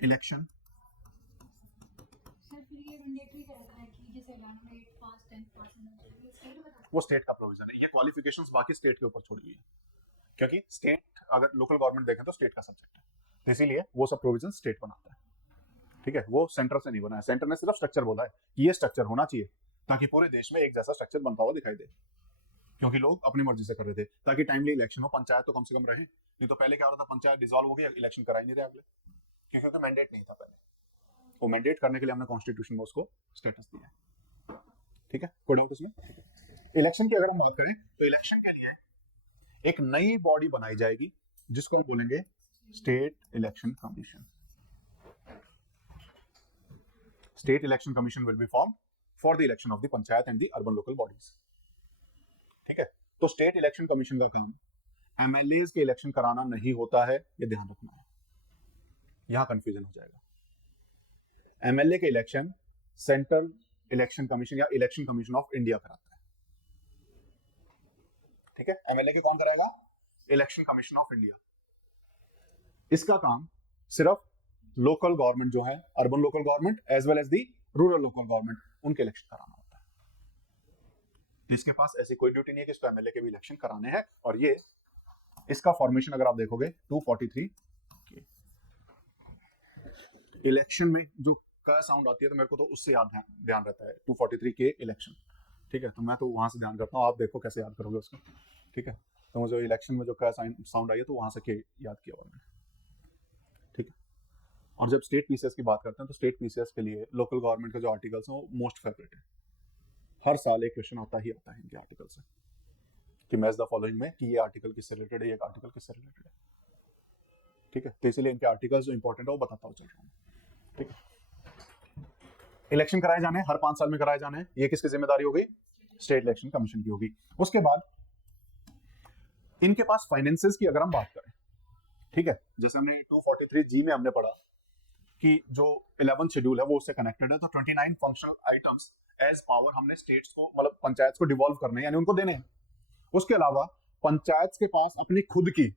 इलेक्शन। सर फिर ये मैंडेटरी रहता है कि जैसे 11 पास 10 पास होना चाहिए, स्टेट बता वो स्टेट का प्रोविजन है, ये क्वालिफिकेशंस बाकी स्टेट के ऊपर छोड़ी हुई है, क्योंकि स्टेट अगर लोकल गवर्नमेंट देखें तो स्टेट का सब्जेक्ट है, तो इसीलिए वो सब प्रोविजन स्टेट बनाता है। ठीक है, वो सेंटर से नहीं बना है। सेंटर ने सिर्फ स्ट्रक्चर बोला है कि ये स्ट्रक्चर होना चाहिए ताकि पूरे देश में एक जैसा स्ट्रक्चर बनता हुआ दिखाई दे, क्योंकि लोग अपनी मर्जी से कर रहे थे ताकि टाइमली इलेक्शन हो, पंचायत तो कम से कम रहे। नहीं तो पहले क्या हो रहा था, पंचायत डिसॉल्व हो गई, इलेक्शन करा ही नहीं रहे अगले, क्योंकि मैंडेट नहीं था पहले। वो मैंडेट करने के लिए हमने कॉन्स्टिट्यूशन में उसको स्टेटस दिया है। ठीक है, कोई डाउट उसमें? इलेक्शन की अगर हम बात करें तो इलेक्शन के लिए एक नई बॉडी बनाई जाएगी जिसको हम बोलेंगे state election commission. State election commission will be form for the election of the panchayat and the urban local bodies. ठीक है, तो स्टेट इलेक्शन कमीशन का काम एमएलए के इलेक्शन कराना नहीं होता है, ये ध्यान रखना है, यहां कंफ्यूजन हो जाएगा। एमएलए के इलेक्शन सेंट्रल इलेक्शन कमीशन या इलेक्शन कमीशन ऑफ इंडिया कराता है। ठीक है, एमएलए के कौन कराएगा? Election commission of India. इसका काम सिर्फ लोकल गवर्नमेंट जो है, urban local government as well as the rural local government, उनके इलेक्शन कराना होता है। इसके पास ऐसी कोई ड्यूटी नहीं है कि इसको एमएलए के भी इलेक्शन कराने हैं। और ये इसका फॉर्मेशन अगर आप देखोगे 243 के इलेक्शन में जो का साउंड आती है तो मेरे को तो उससे ध्यान रहता है 243 के इलेक्शन। ठीक है, तो मैं तो वहां से ध्यान करता हूँ, आप देखो कैसे याद करोगे उसको। ठीक है, तो मुझे इलेक्शन में जो का साउंड आई है तो वहां से के याद किया हुआ मैंने। ठीक है, और जब स्टेट पीसीएस की बात करते हैं तो स्टेट पीसीएस के लिए लोकल गवर्नमेंट के जो आर्टिकल्स हैं वो मोस्ट फेवरेट है। हर साल एक क्वेश्चन आता ही आता है इनके आर्टिकल से कि मैच द फॉलोइंग में कि ये आर्टिकल किससे रिलेटेड है, ये आर्टिकल किससे रिलेटेड है। ठीक है, तो इसलिए इनके आर्टिकल्स जो इंपॉर्टेंट है वो बताता हूँ चल रहा हूँ। ठीक है, इलेक्शन कराए जाने हर 5 साल में कराए जाने, ये किसकी जिम्मेदारी हो गई? स्टेट इलेक्शन कमीशन की होगी। उसके बाद इनके पास फाइनेंसेस की अगर हम बात करें, ठीक है, जैसे हमने 243G में हमने पढ़ा कि जो 11th शेड्यूल है वो उससे कनेक्टेड है, तो 29 फंक्शनल आइटम्स एज पावर हमने स्टेट्स को मतलब पंचायत को डिवॉल्व करने यानी उनको देने हैं। उसके अलावा पंचायत के पास अपनी खुद की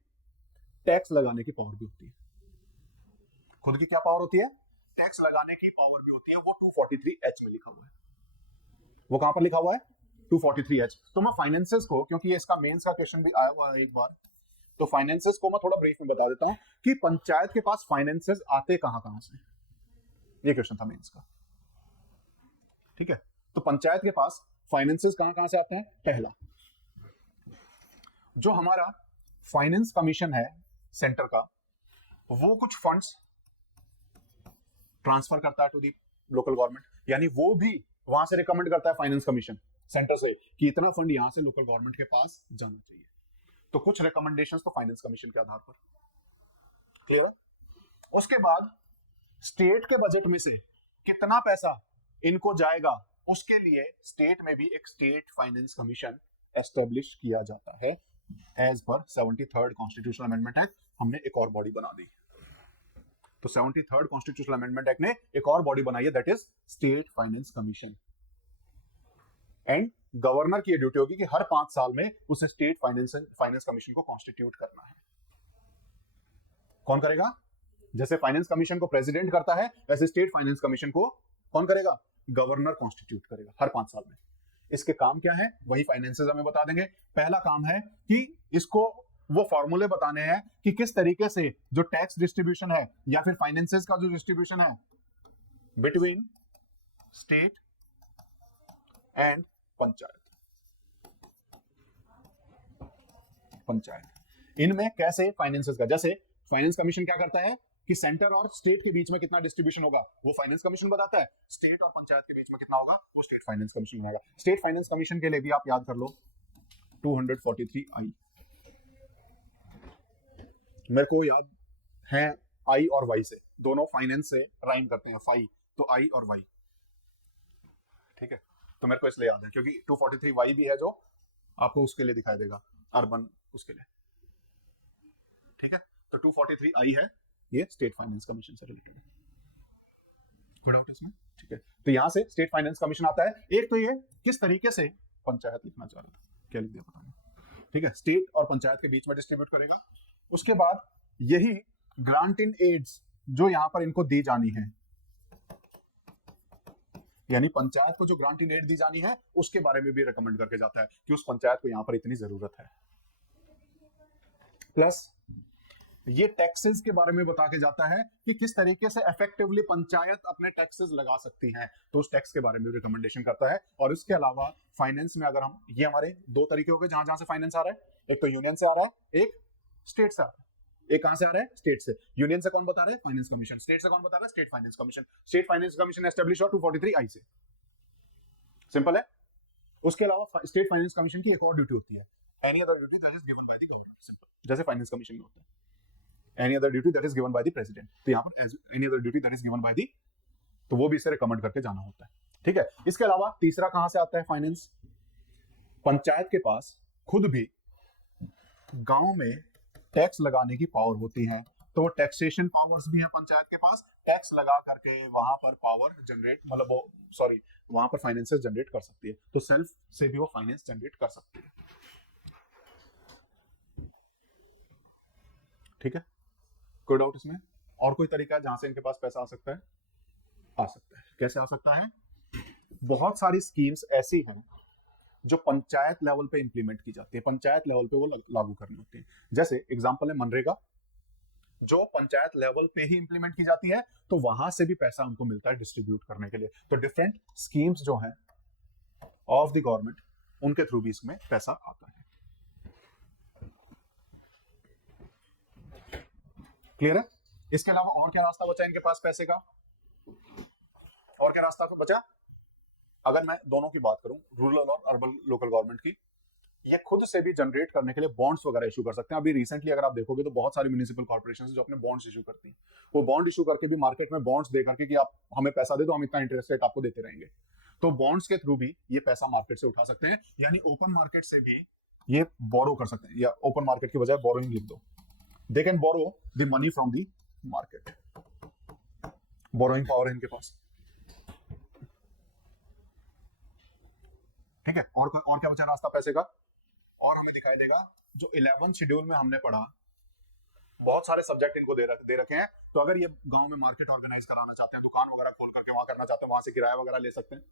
टैक्स लगाने की पावर भी होती है। खुद की क्या पावर होती है? टैक्स लगाने की पावर भी होती है। वो 243H में लिखा हुआ है। वो कहां पर लिखा हुआ है? 243H। तो मैं फाइनेंसेस को, क्योंकि ये इसका मेंस का क्वेश्चन भी आया हुआ है एक बार, तो फाइनेंसेस को मैं थोड़ा ब्रीफ में बता देता हूं कि पंचायत के पास फाइनेंसेस आते कहां से। ये क्वेश्चन था मेंस का। ठीक है, तो पंचायत के पास फाइनेंसेस कहां से आते हैं? पहला, जो हमारा फाइनेंस कमीशन है सेंटर का, वो कुछ फंड्स ट्रांसफर करता है टू दी लोकल गवर्नमेंट, यानी वो भी वहां से रिकमेंड करता है फाइनेंस कमीशन सेंटर से कि इतना फंड यहां से लोकल गवर्नमेंट के पास जाना चाहिए। तो कुछ रिकमेंडेशंस तो फाइनेंस कमीशन के आधार पर। क्लियर है? उसके बाद स्टेट के बजट में से कितना पैसा इनको जाएगा, उसके लिए स्टेट में भी एक स्टेट फाइनेंस कमीशन एस्टेब्लिश किया जाता है। As per 73rd constitutional amendment है, हमने एक और बॉडी बना दी। तो 73rd कॉन्स्टिट्यूशनल अमेंडमेंट एक्ट ने एक और बॉडी बनाई है, that is state finance commission. And governor की ड्यूटी होगी कि हर 5 साल में उसे स्टेट फाइनेंस कमीशन को कॉन्स्टिट्यूट करना है। कौन करेगा? जैसे फाइनेंस कमीशन को प्रेसिडेंट करता है, वैसे स्टेट फाइनेंस कमीशन को कौन करेगा? गवर्नर कॉन्स्टिट्यूट करेगा हर 5 साल में। इसके काम क्या है वही फाइनेंसेस हमें बता देंगे। पहला काम है कि इसको वो फॉर्मूले बताने हैं कि किस तरीके से जो टैक्स डिस्ट्रीब्यूशन है या फिर फाइनेंसेस का जो डिस्ट्रीब्यूशन है बिटवीन स्टेट एंड पंचायत, इनमें कैसे फाइनेंसेस का, जैसे फाइनेंस कमीशन क्या करता है कि सेंटर और स्टेट के बीच में कितना डिस्ट्रीब्यूशन होगा वो फाइनेंस कमीशन बताता है, स्टेट और पंचायत के बीच में कितना होगा वो स्टेट फाइनेंस कमीशन बनाएगा। स्टेट फाइनेंस कमीशन के लिए भी आप याद कर लो 243I, मेरे को याद है आई और वाई से, दोनों फाइनेंस से राइम करते हैं, फाई तो आई और वाई, ठीक है, तो मेरे को इसलिए याद है क्योंकि 243Y भी है जो आपको उसके लिए दिखाई देगा, अर्बन उसके लिए, ठीक है। तो 243I है, ये स्टेट फाइनेंस कमीशन से रिलेटेड है। कोई डाउट इसमें? ठीक है, तो यहां से स्टेट फाइनेंस कमीशन आता है। एक तो ये किस तरीके से पंचायत लिखना चाह रहा था, क्या लिख दिया पता नहीं, ठीक है, स्टेट और पंचायत के बीच में डिस्ट्रीब्यूट करेगा। उसके बाद यही ग्रांट इन एड्स जो यहां पर इनको दी जानी है, यानी पंचायत को जो ग्रांट इन एड दी जानी है उसके बारे में भी रिकमेंड करके जाता है कि उस पंचायत को यहां पर इतनी जरूरत है। प्लस ये टैक्सेस के बारे में बता के जाता है कि किस तरीके से इफेक्टिवली पंचायत अपने टैक्सेस लगा सकती है, तो उस टैक्स के बारे में भी रिकमेंडेशन करता है। और इसके अलावा फाइनेंस में अगर हम, ये हमारे 2 तरीके हो गए जहां जहां से फाइनेंस आ रहा है, एक तो यूनियन से आ रहा है, एक स्टेट से आ रहा है। एक कहां से आ रहा है? स्टेट से। यूनियन से कौन बता रहा है? Finance commission. स्टेट से कौन बता रहा है? State finance commission. State finance commission establish हुआ 243I से, सिंपल है। उसके अलावा स्टेट फाइनेंस कमीशन की एक और ड्यूटी होती है, any other duty that is given by the governor, simple, जैसे फाइनेंस कमीशन में होता है any other duty that is given by the president, तो यहां पर any other duty that is given by the, तो वो भी इसे रिकमेंड करके जाना होता है, ठीक है। इसके अलावा तीसरा कहां से आता है फाइनेंस? पंचायत के पास खुद भी गांव में टैक्स लगाने की पावर होती है, तो वो टैक्सेशन पावर्स भी है पंचायत के पास, टैक्स लगा करके वहां पर पावर जनरेट, मतलब वो सॉरी वहां पर फाइनेंसेस जनरेट कर सकती है, तो सेल्फ से भी वो फाइनेंस जनरेट कर सकती है, ठीक है। कोई डाउट इसमें? और कोई तरीका है जहां से इनके पास पैसा आ सकता है? आ सकता है। कैसे आ सकता है? बहुत सारी स्कीम्स ऐसी हैं जो पंचायत लेवल पे इंप्लीमेंट की जाती है, पंचायत लेवल पे वो लागू करनी होती है। जैसे एग्जांपल है मनरेगा, जो पंचायत लेवल पे ही इंप्लीमेंट की जाती है, तो वहां से भी पैसा उनको मिलता है डिस्ट्रीब्यूट करने के लिए। तो डिफरेंट स्कीम्स जो हैं ऑफ द गवर्नमेंट, उनके थ्रू भी इसमें पैसा आता है। क्लियर है? इसके अलावा और क्या रास्ता बचा इनके पास पैसे का? और क्या रास्ता बचा? अगर मैं दोनों की बात करूं, रूरल और अर्बन लोकल गवर्नमेंट की, ये खुद से भी जनरेट करने के लिए बॉन्ड्स वगैरह इशू कर सकते हैं। अभी रिसेंटली अगर आप देखोगे तो बहुत सारी म्युनिसिपल कॉर्पोरेशंस जो अपने बॉन्ड्स इशू करती हैं, वो बॉन्ड इशू करके भी मार्केट में बॉन्ड्स दे करके कि आप हमें पैसा दे दो, हम इतना इंटरेस्ट रेट आपको देते रहेंगे, तो बॉन्ड्स के थ्रू भी ये पैसा मार्केट से उठा सकते हैं, यानी ओपन मार्केट से भी ये बोरो कर सकते हैं, या ओपन मार्केट की बजाय बोरोइंग लिख दो, they can borrow the money from the market, borrowing power है इनके पास, ठीक है। और क्या बचा रास्ता पैसे का? और हमें दिखाई देगा जो 11 शेड्यूल में हमने पढ़ा, बहुत सारे सब्जेक्ट इनको दे रखे हैं, तो अगर ये गांव में मार्केट ऑर्गेनाइज कराना चाहते हैं, दुकान वगैरह खोल करके वहां करना चाहते हैं, वहां से किराया वगैरह ले सकते हैं,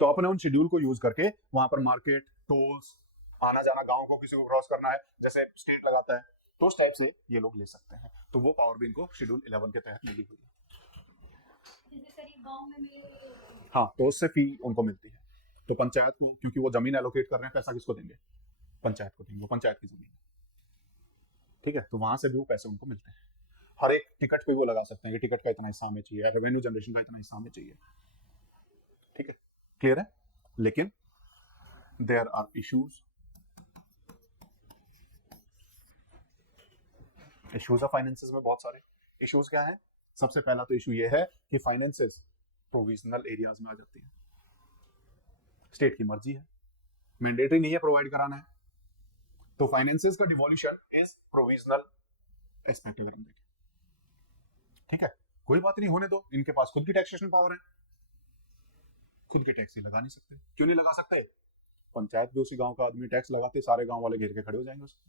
तो अपने उन शेड्यूल को यूज करके वहां पर मार्केट, टोल्स, आना जाना, गांव को किसी को क्रॉस करना है जैसे स्टेट लगाता है, तो उस टाइप से ये लोग ले सकते हैं। तो वो पावर भी इनको शेड्यूल 11 के तहत मिली हुई है। हाँ, तो उससे फी उनको मिलती है। तो पंचायत को, क्योंकि वो जमीन एलोकेट कर रहे हैं, पैसा किसको देंगे? पंचायत को देंगे, वो पंचायत की जमीन, ठीक है। तो वहां से भी वो पैसे उनको मिलते हैं। हर एक टिकट पे वो लगा सकते हैं कि टिकट का इतना हिस्सा हमें चाहिए, रेवेन्यू जनरेशन का इतना हिस्सा हमें चाहिए, ठीक है। क्लियर है? लेकिन there are issues of finances में बहुत सारे इश्यूज। क्या है? सबसे पहला तो इशू ये है कि फाइनेंसेस प्रोविजनल एरियाज में आ जाती है, स्टेट की मर्जी है, मैंडेटरी नहीं है प्रोवाइड कराना है, तो फाइनेंसेस का डिवोल्यूशन इज प्रोविजनल एस्पेक्ट अगर हम देखें, ठीक है, कोई बात नहीं, होने दो, इनके पास खुद की टैक्सेशन पावर है, खुद के टैक्स ही लगा नहीं सकते। क्यों नहीं लगा सकते? पंचायत भी उसी गांव का आदमी, टैक्स लगाते सारे गांव वाले घेर के खड़े हो जाएंगे उसको।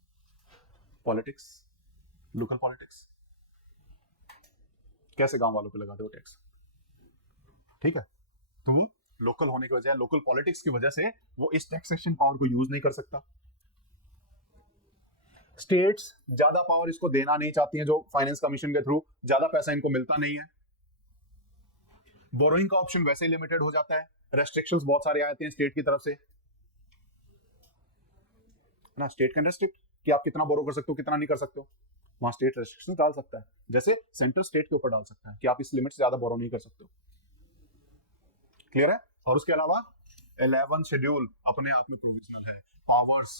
पॉलिटिक्स, लोकल पॉलिटिक्स, कैसे गांव वालों पे लगाते हो टैक्स? ठीक है, तो लोकल होने की वजह, लोकल पॉलिटिक्स की वजह से वो इस टैक्सेशन पावर को यूज नहीं कर सकता। स्टेट्स ज्यादा पावर इसको देना नहीं चाहती हैं, जो फाइनेंस कमीशन के थ्रू ज्यादा पैसा इनको मिलता नहीं है। बोरोइंग का ऑप्शन वैसे ही लिमिटेड हो जाता है, रेस्ट्रिक्शंस बहुत सारे आते हैं स्टेट की तरफ से ना। स्टेट कैन रेस्ट्रिक्ट कि आप कितना बोरो कर सकते हो, कितना नहीं कर सकते हो, वहां स्टेट रेस्ट्रिक्शंस डाल सकता है, जैसे सेंटर स्टेट के ऊपर डाल सकता है कि आप इस लिमिट से ज्यादा बोरो नहीं कर सकते हो। क्लियर है? और उसके अलावा 11 शेड्यूल अपने आप में प्रोविजनल है। पावर्स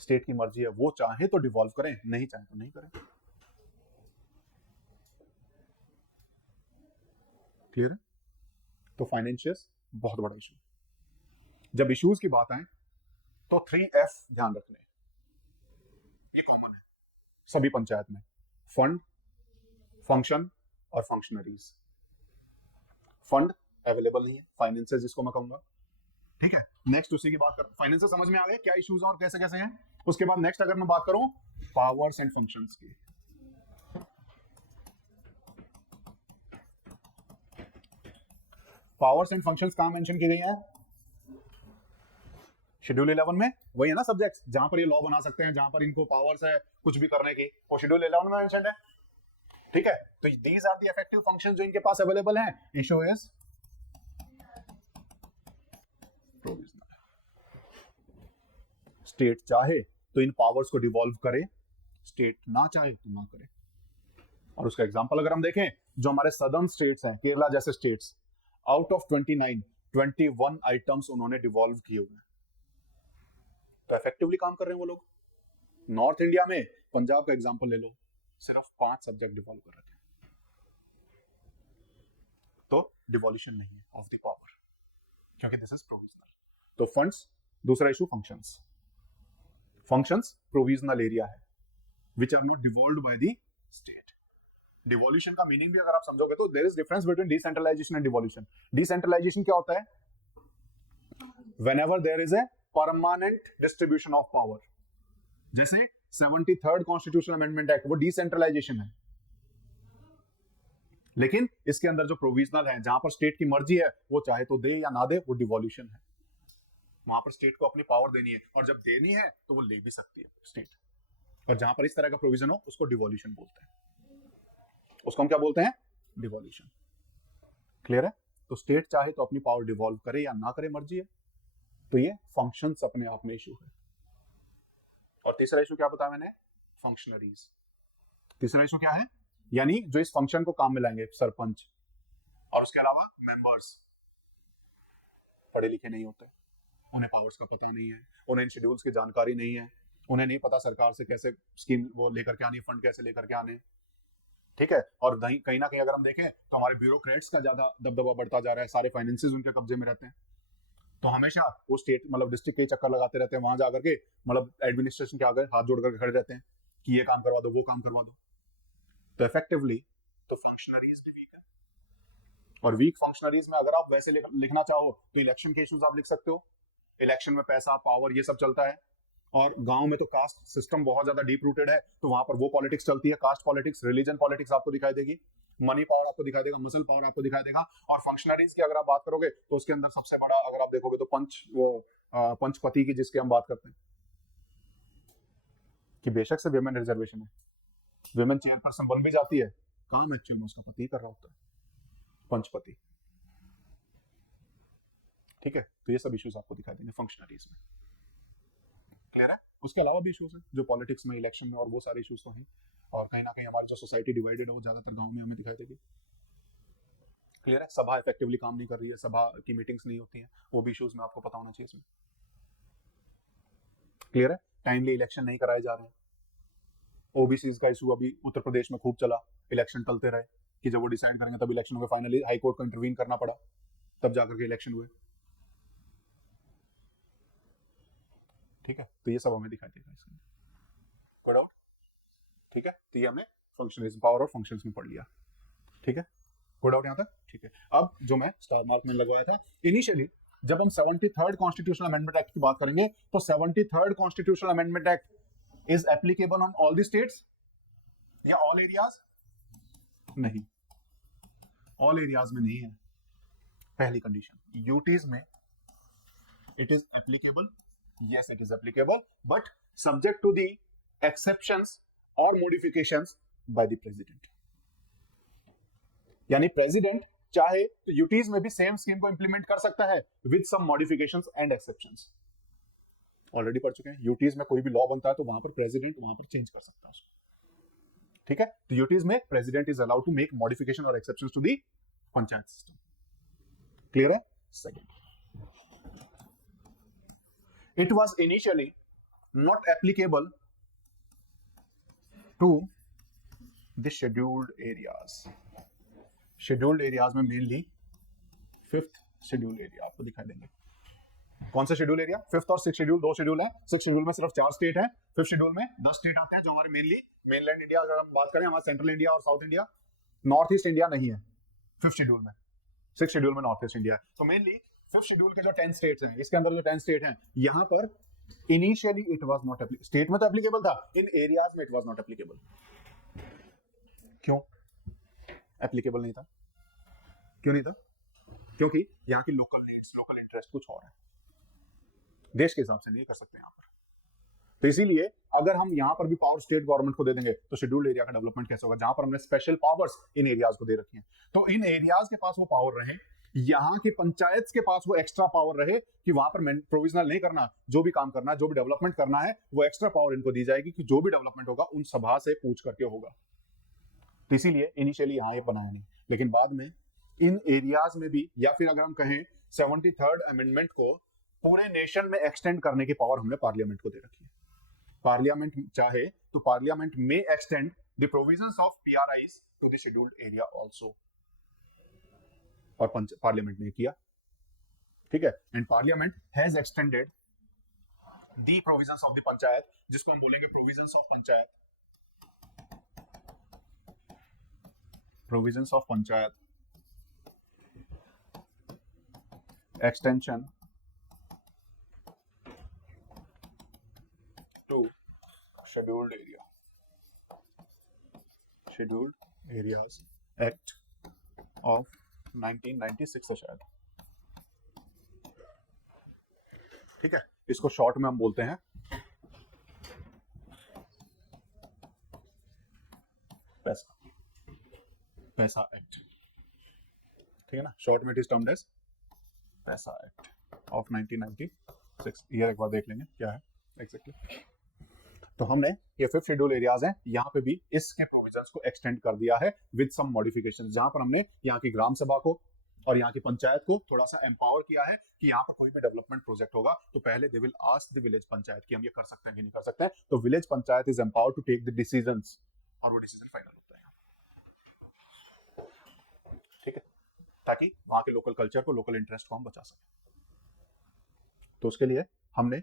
स्टेट की मर्जी है, वो चाहे तो डिवॉल्व करें, नहीं चाहे तो नहीं करें। क्लियर है? तो फाइनेंशियस बहुत बड़ा इशू। जब इश्यूज की बात आए तो 3F ध्यान रखने, ये कॉमन है सभी पंचायत में, फंड, फंक्शन और फंक्शनरीज। फंड अवेलेबल नहीं है, फाइनेंसेस जिसको मैं कहूंगा। ठीक है, नेक्स्ट उसी की बात कर, फाइनेंसेस समझ में आ गए क्या इश्यूज और कैसे कैसे हैं। उसके बाद नेक्स्ट अगर मैं बात करूं पावर्स एंड फंक्शंस की, पावर्स एंड फंक्शंस कहां मेंशन की गई हैं? शेड्यूल 11 में। वही है ना सब्जेक्ट जहां पर ये लॉ बना सकते हैं, जहां पर इनको पावर्स है कुछ भी करने की, वो शेड्यूल 11 में मेंशन है। ठीक है, तो these are the effective functions जो इनके पास अवेलेबल हैं। Issue is provisional. स्टेट चाहे तो इन पावर्स को डिवॉल्व करे, स्टेट ना चाहे तो ना करे। और उसका एग्जांपल अगर हम देखें, जो हमारे सदर्न स्टेट्स हैं, केरला जैसे स्टेट्स, आउट ऑफ 29, 21 आइटम्स उन्होंने डिवॉल्व किए हुए हैं, तो इफेक्टिवली काम कर रहे हैं वो लोग। नॉर्थ इंडिया में पंजाब का एग्जांपल ले लो, सिर्फ 5 सब्जेक्ट डिवॉल्व कर रखे हैं, तो डिवॉल्यूशन नहीं है ऑफ द पावर, क्योंकि दिस इज प्रोविजनल। तो फंड्स, दूसरा issue functions. Functions provisional area है which are not devolved by the state. Devolution का मीनिंग भी अगर आप समझोगे तो there is difference between decentralization and devolution. Decentralization क्या होता है? Whenever there is a permanent distribution of power, जैसे 73rd कॉन्स्टिट्यूशनल अमेंडमेंट एक्ट, वो डिसेंट्रलाइजेशन है। लेकिन इसके अंदर जो प्रोविजनल है, जहां पर स्टेट की मर्जी है, वो चाहे तो दे या ना दे, वो डिवॉल्यूशन है। वहां पर स्टेट को अपनी पावर देनी है, और जब देनी है तो वो ले भी सकती है स्टेट। और जहां पर इस तरह का प्रोविजन हो उसको डिवॉल्यूशन बोलते हैं, उसको हम क्या बोलते हैं? डिवॉल्यूशन। क्लियर है? तो स्टेट चाहे तो अपनी पावर डिवॉल्व करे या ना करे, मर्जी है। तो ये फंक्शंस अपने आप में इशू है। और तीसरा इशू क्या बताया मैंने? फंक्शनरीज। तीसरा इशू क्या है? यानी जो इस फंक्शन को काम में लाएंगे, सरपंच। और उसके अलावा मेंबर्स पढ़े लिखे नहीं होते, उन्हें पावर्स का पता नहीं है, उन्हें इन शेड्यूल्स की जानकारी नहीं है, उन्हें नहीं पता सरकार से कैसे स्कीम वो लेकर के आनी, फंड कैसे लेकर के आने। ठीक है, और कहीं ना कहीं अगर हम देखें तो हमारे ब्यूरोक्रेट्स का ज्यादा दबदबा बढ़ता जा रहा है, सारे फाइनेंसेस उनके कब्जे में रहते हैं। तो हमेशा वो स्टेट मतलब डिस्ट्रिक्ट के चक्कर लगाते रहते हैं, वहां जाकर के मतलब एडमिनिस्ट्रेशन के आगे हाथ जोड़ करके खड़े रहते हैं कि ये काम करवा दो, वो काम करवा दो। तो इफेक्टिवली तो फंक्शनरीज भी वीक है। और वीक फंक्शनरीज में अगर आप वैसे लिखना चाहो तो इलेक्शन के इश्यूज आप लिख सकते हो। इलेक्शन में पैसा, पावर, ये सब चलता है। और गांव में तो कास्ट सिस्टम बहुत ज्यादा डीप रूटेड है, तो वहां पर वो पॉलिटिक्स चलती है, कास्ट पॉलिटिक्स, रिलीजन पॉलिटिक्स आपको दिखाई देगी, मनी पावर आपको दिखाई देगा, मसल पावर आपको दिखाई देगा। और फंक्शनरीज की अगर आप बात करोगे तो उसके अंदर सबसे बड़ा अगर आप देखोगे तो पंचपति की जिसकी हम बात करते हैं, कि बेशक से विमेन रिजर्वेशन है, विमेन चेयरपर्सन बन भी जाती है, काम एक्चुअल में उसका पति कर रहा होता है, पंचपति। ठीक है, तो ये सब इश्यूज आपको दिखाई देंगे फंक्शनरीज में। क्लियर है? उसके अलावा भी इश्यूज हैं जो पॉलिटिक्स में, इलेक्शन में, और वो सारे इश्यूज तो हैं। और कहीं ना कहीं हमारी जो सोसाइटी डिवाइडेड है वो ज्यादातर गांव में हमें दिखाई देगी। क्लियर है? सभा इफेक्टिवली काम नहीं कर रही है, सभा की मीटिंग्स नहीं होती हैं, वो भी इश्यूज में आपको पता होना चाहिए इसमें। क्लियर है? टाइमली इलेक्शन नहीं कराए जा रहे हैं। ओबीसीज का इशू अभी उत्तर प्रदेश में खूब चला, इलेक्शन टलते रहे कि जब वो डिसाइड करेंगे तब इलेक्शन हुए, फाइनली हाईकोर्ट को इंटरवीन करना पड़ा, तब जाकर के इलेक्शन हुए। ठीक है, तो ये सब हमें दिखाई देगा इसमें। Good out. ठीक है, तो ये हमें फंक्शनलिज्म, पावर और फंक्शंस में पढ़ लिया, ठीक है, कोई डाउट यहाँ तक? ठीक है, अब जो मैं स्टार मार्क में लगवाया था इनिशियली, जब हम 73rd कॉन्स्टिट्यूशनल अमेंडमेंट एक्ट की बात करेंगे तो 73rd constitutional amendment act is applicable on all the states या ऑल एरियाज? नहीं, ऑल एरियाज में नहीं है। पहली कंडीशन, यूटीज में it is applicable, yes it is applicable but subject to the exceptions or modifications by the president। यानी president चाहे तो यूटीज में भी सेम स्कीम को इंप्लीमेंट कर सकता है with some modifications and exceptions. Already पढ़ चुके हैं, यूटीज में कोई भी लॉ बनता है तो वहां पर प्रेसिडेंट वहां पर चेंज कर सकता है उसको, ठीक है। तो यूटीज में president is allowed to make modification और exceptions to the panchayat system, clear है? Second, it was initially not applicable to the scheduled areas। scheduled areas में mainly fifth schedule area आपको दिखाई देंगे। कौन सा शेड्यूल एरिया? फिफ्थ और सिक्स शेड्यूल, दो शेड्यूल है। सिक्स शेड्यूल में सिर्फ 4 स्टेट है, फिफ्थ शेड्यूल में 10 स्टेट आते हैं जो हमारे मेनली मेनलैंड इंडिया, अगर हम बात करें हमारा सेंट्रल इंडिया और south India, north east India नहीं है फिफ्थ शेड्यूल में, सिक्स शेड्यूल में नॉर्थ ईस्ट इंडिया है। तो मेनली फिफ्थ शेड्यूल के जो 10 स्टेट्स हैं, इसके अंदर जो 10 स्टेट हैं, यहाँ पर initially it was not applicable. State में तो एप्लीकेबल था, इन एरियाज में इट वाज नॉट एप्लीकेबल। क्यों एप्लीकेबल नहीं था? क्यों नहीं था? क्योंकि यहाँ की लोकल नीड्स, लोकल इंटरेस्ट कुछ और है, देश के हिसाब से नहीं कर सकते यहाँ पर। तो इसीलिए अगर हम यहाँ पर भी पावर स्टेट गवर्नमेंट को दे देंगे तो शेड्यूल्ड एरिया का डेवलपमेंट कैसे होगा? जहां पर हमने स्पेशल पावर्स इन एरियाज को दे रखी हैं, तो इन एरियाज के पास वो पावर रहे, यहाँ की पंचायत के पास वो एक्स्ट्रा पावर रहे कि वहां पर प्रोविजनल नहीं करना, जो भी काम करना है, जो भी डेवलपमेंट करना है, वो एक्स्ट्रा पावर इनको दी जाएगी कि जो भी डेवलपमेंट होगा उन सभा से पूछ करके होगा। तो इसीलिए इनिशियली यहाँ ये बनाया नहीं, लेकिन बाद में इन एरियाज में भी, या फिर अगर हम कहें 73rd अमेंडमेंट को पूरे नेशन में एक्सटेंड करने की पावर हमने पार्लियामेंट को दे रखी है। पार्लियामेंट चाहे तो पार्लियामेंट में extend the provisions of PRIs to the scheduled area also, और पार्लियामेंट ने किया, ठीक है। And parliament has extended the provisions of the panchayat, जिसको हम बोलेंगे provisions of panchayat, provisions of panchayat extension to scheduled area, scheduled areas act of 1996 है शायद, ठीक है। इसको शॉर्ट में हम बोलते हैं पैसा एक्ट, ठीक है ना। शॉर्ट में इट इज टर्म्ड एज पैसा एक्ट ऑफ 1996। ईयर एक बार देख लेंगे क्या है एग्जैक्टली। तो हमने ये फिफ्थ शेड्यूल एरियाज हैं, यहाँ पे भी इसके प्रोविजंस को एक्सटेंड कर दिया है विद सम मॉडिफिकेशंस, जहां पर हमने यहाँ की ग्राम सभा को और यहाँ की पंचायत को थोड़ा सा एम्पावर किया है कि यहाँ पर कोई भी डेवलपमेंट प्रोजेक्ट होगा तो पहले they will ask the village panchayat कि हम ये कर सकते हैं कि नहीं कर सकते हैं। तो village panchayat is empower to take the decisions, और वो डिसीजन फाइनल होता है, ठीक है, ताकि वहां के लोकल कल्चर को, लोकल इंटरेस्ट को हम बचा सकें। तो उसके लिए हमने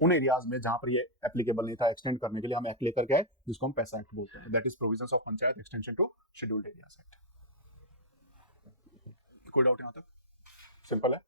उन एरियाज में जहां पर ये एप्लीकेबल नहीं था, एक्सटेंड करने के लिए हम एक्ट लेकर के आए, जिसको हम पैसा एक्ट बोलते हैं, that is provisions of panchayat extension to scheduled areas act. कोई डाउट यहां तक? सिंपल है।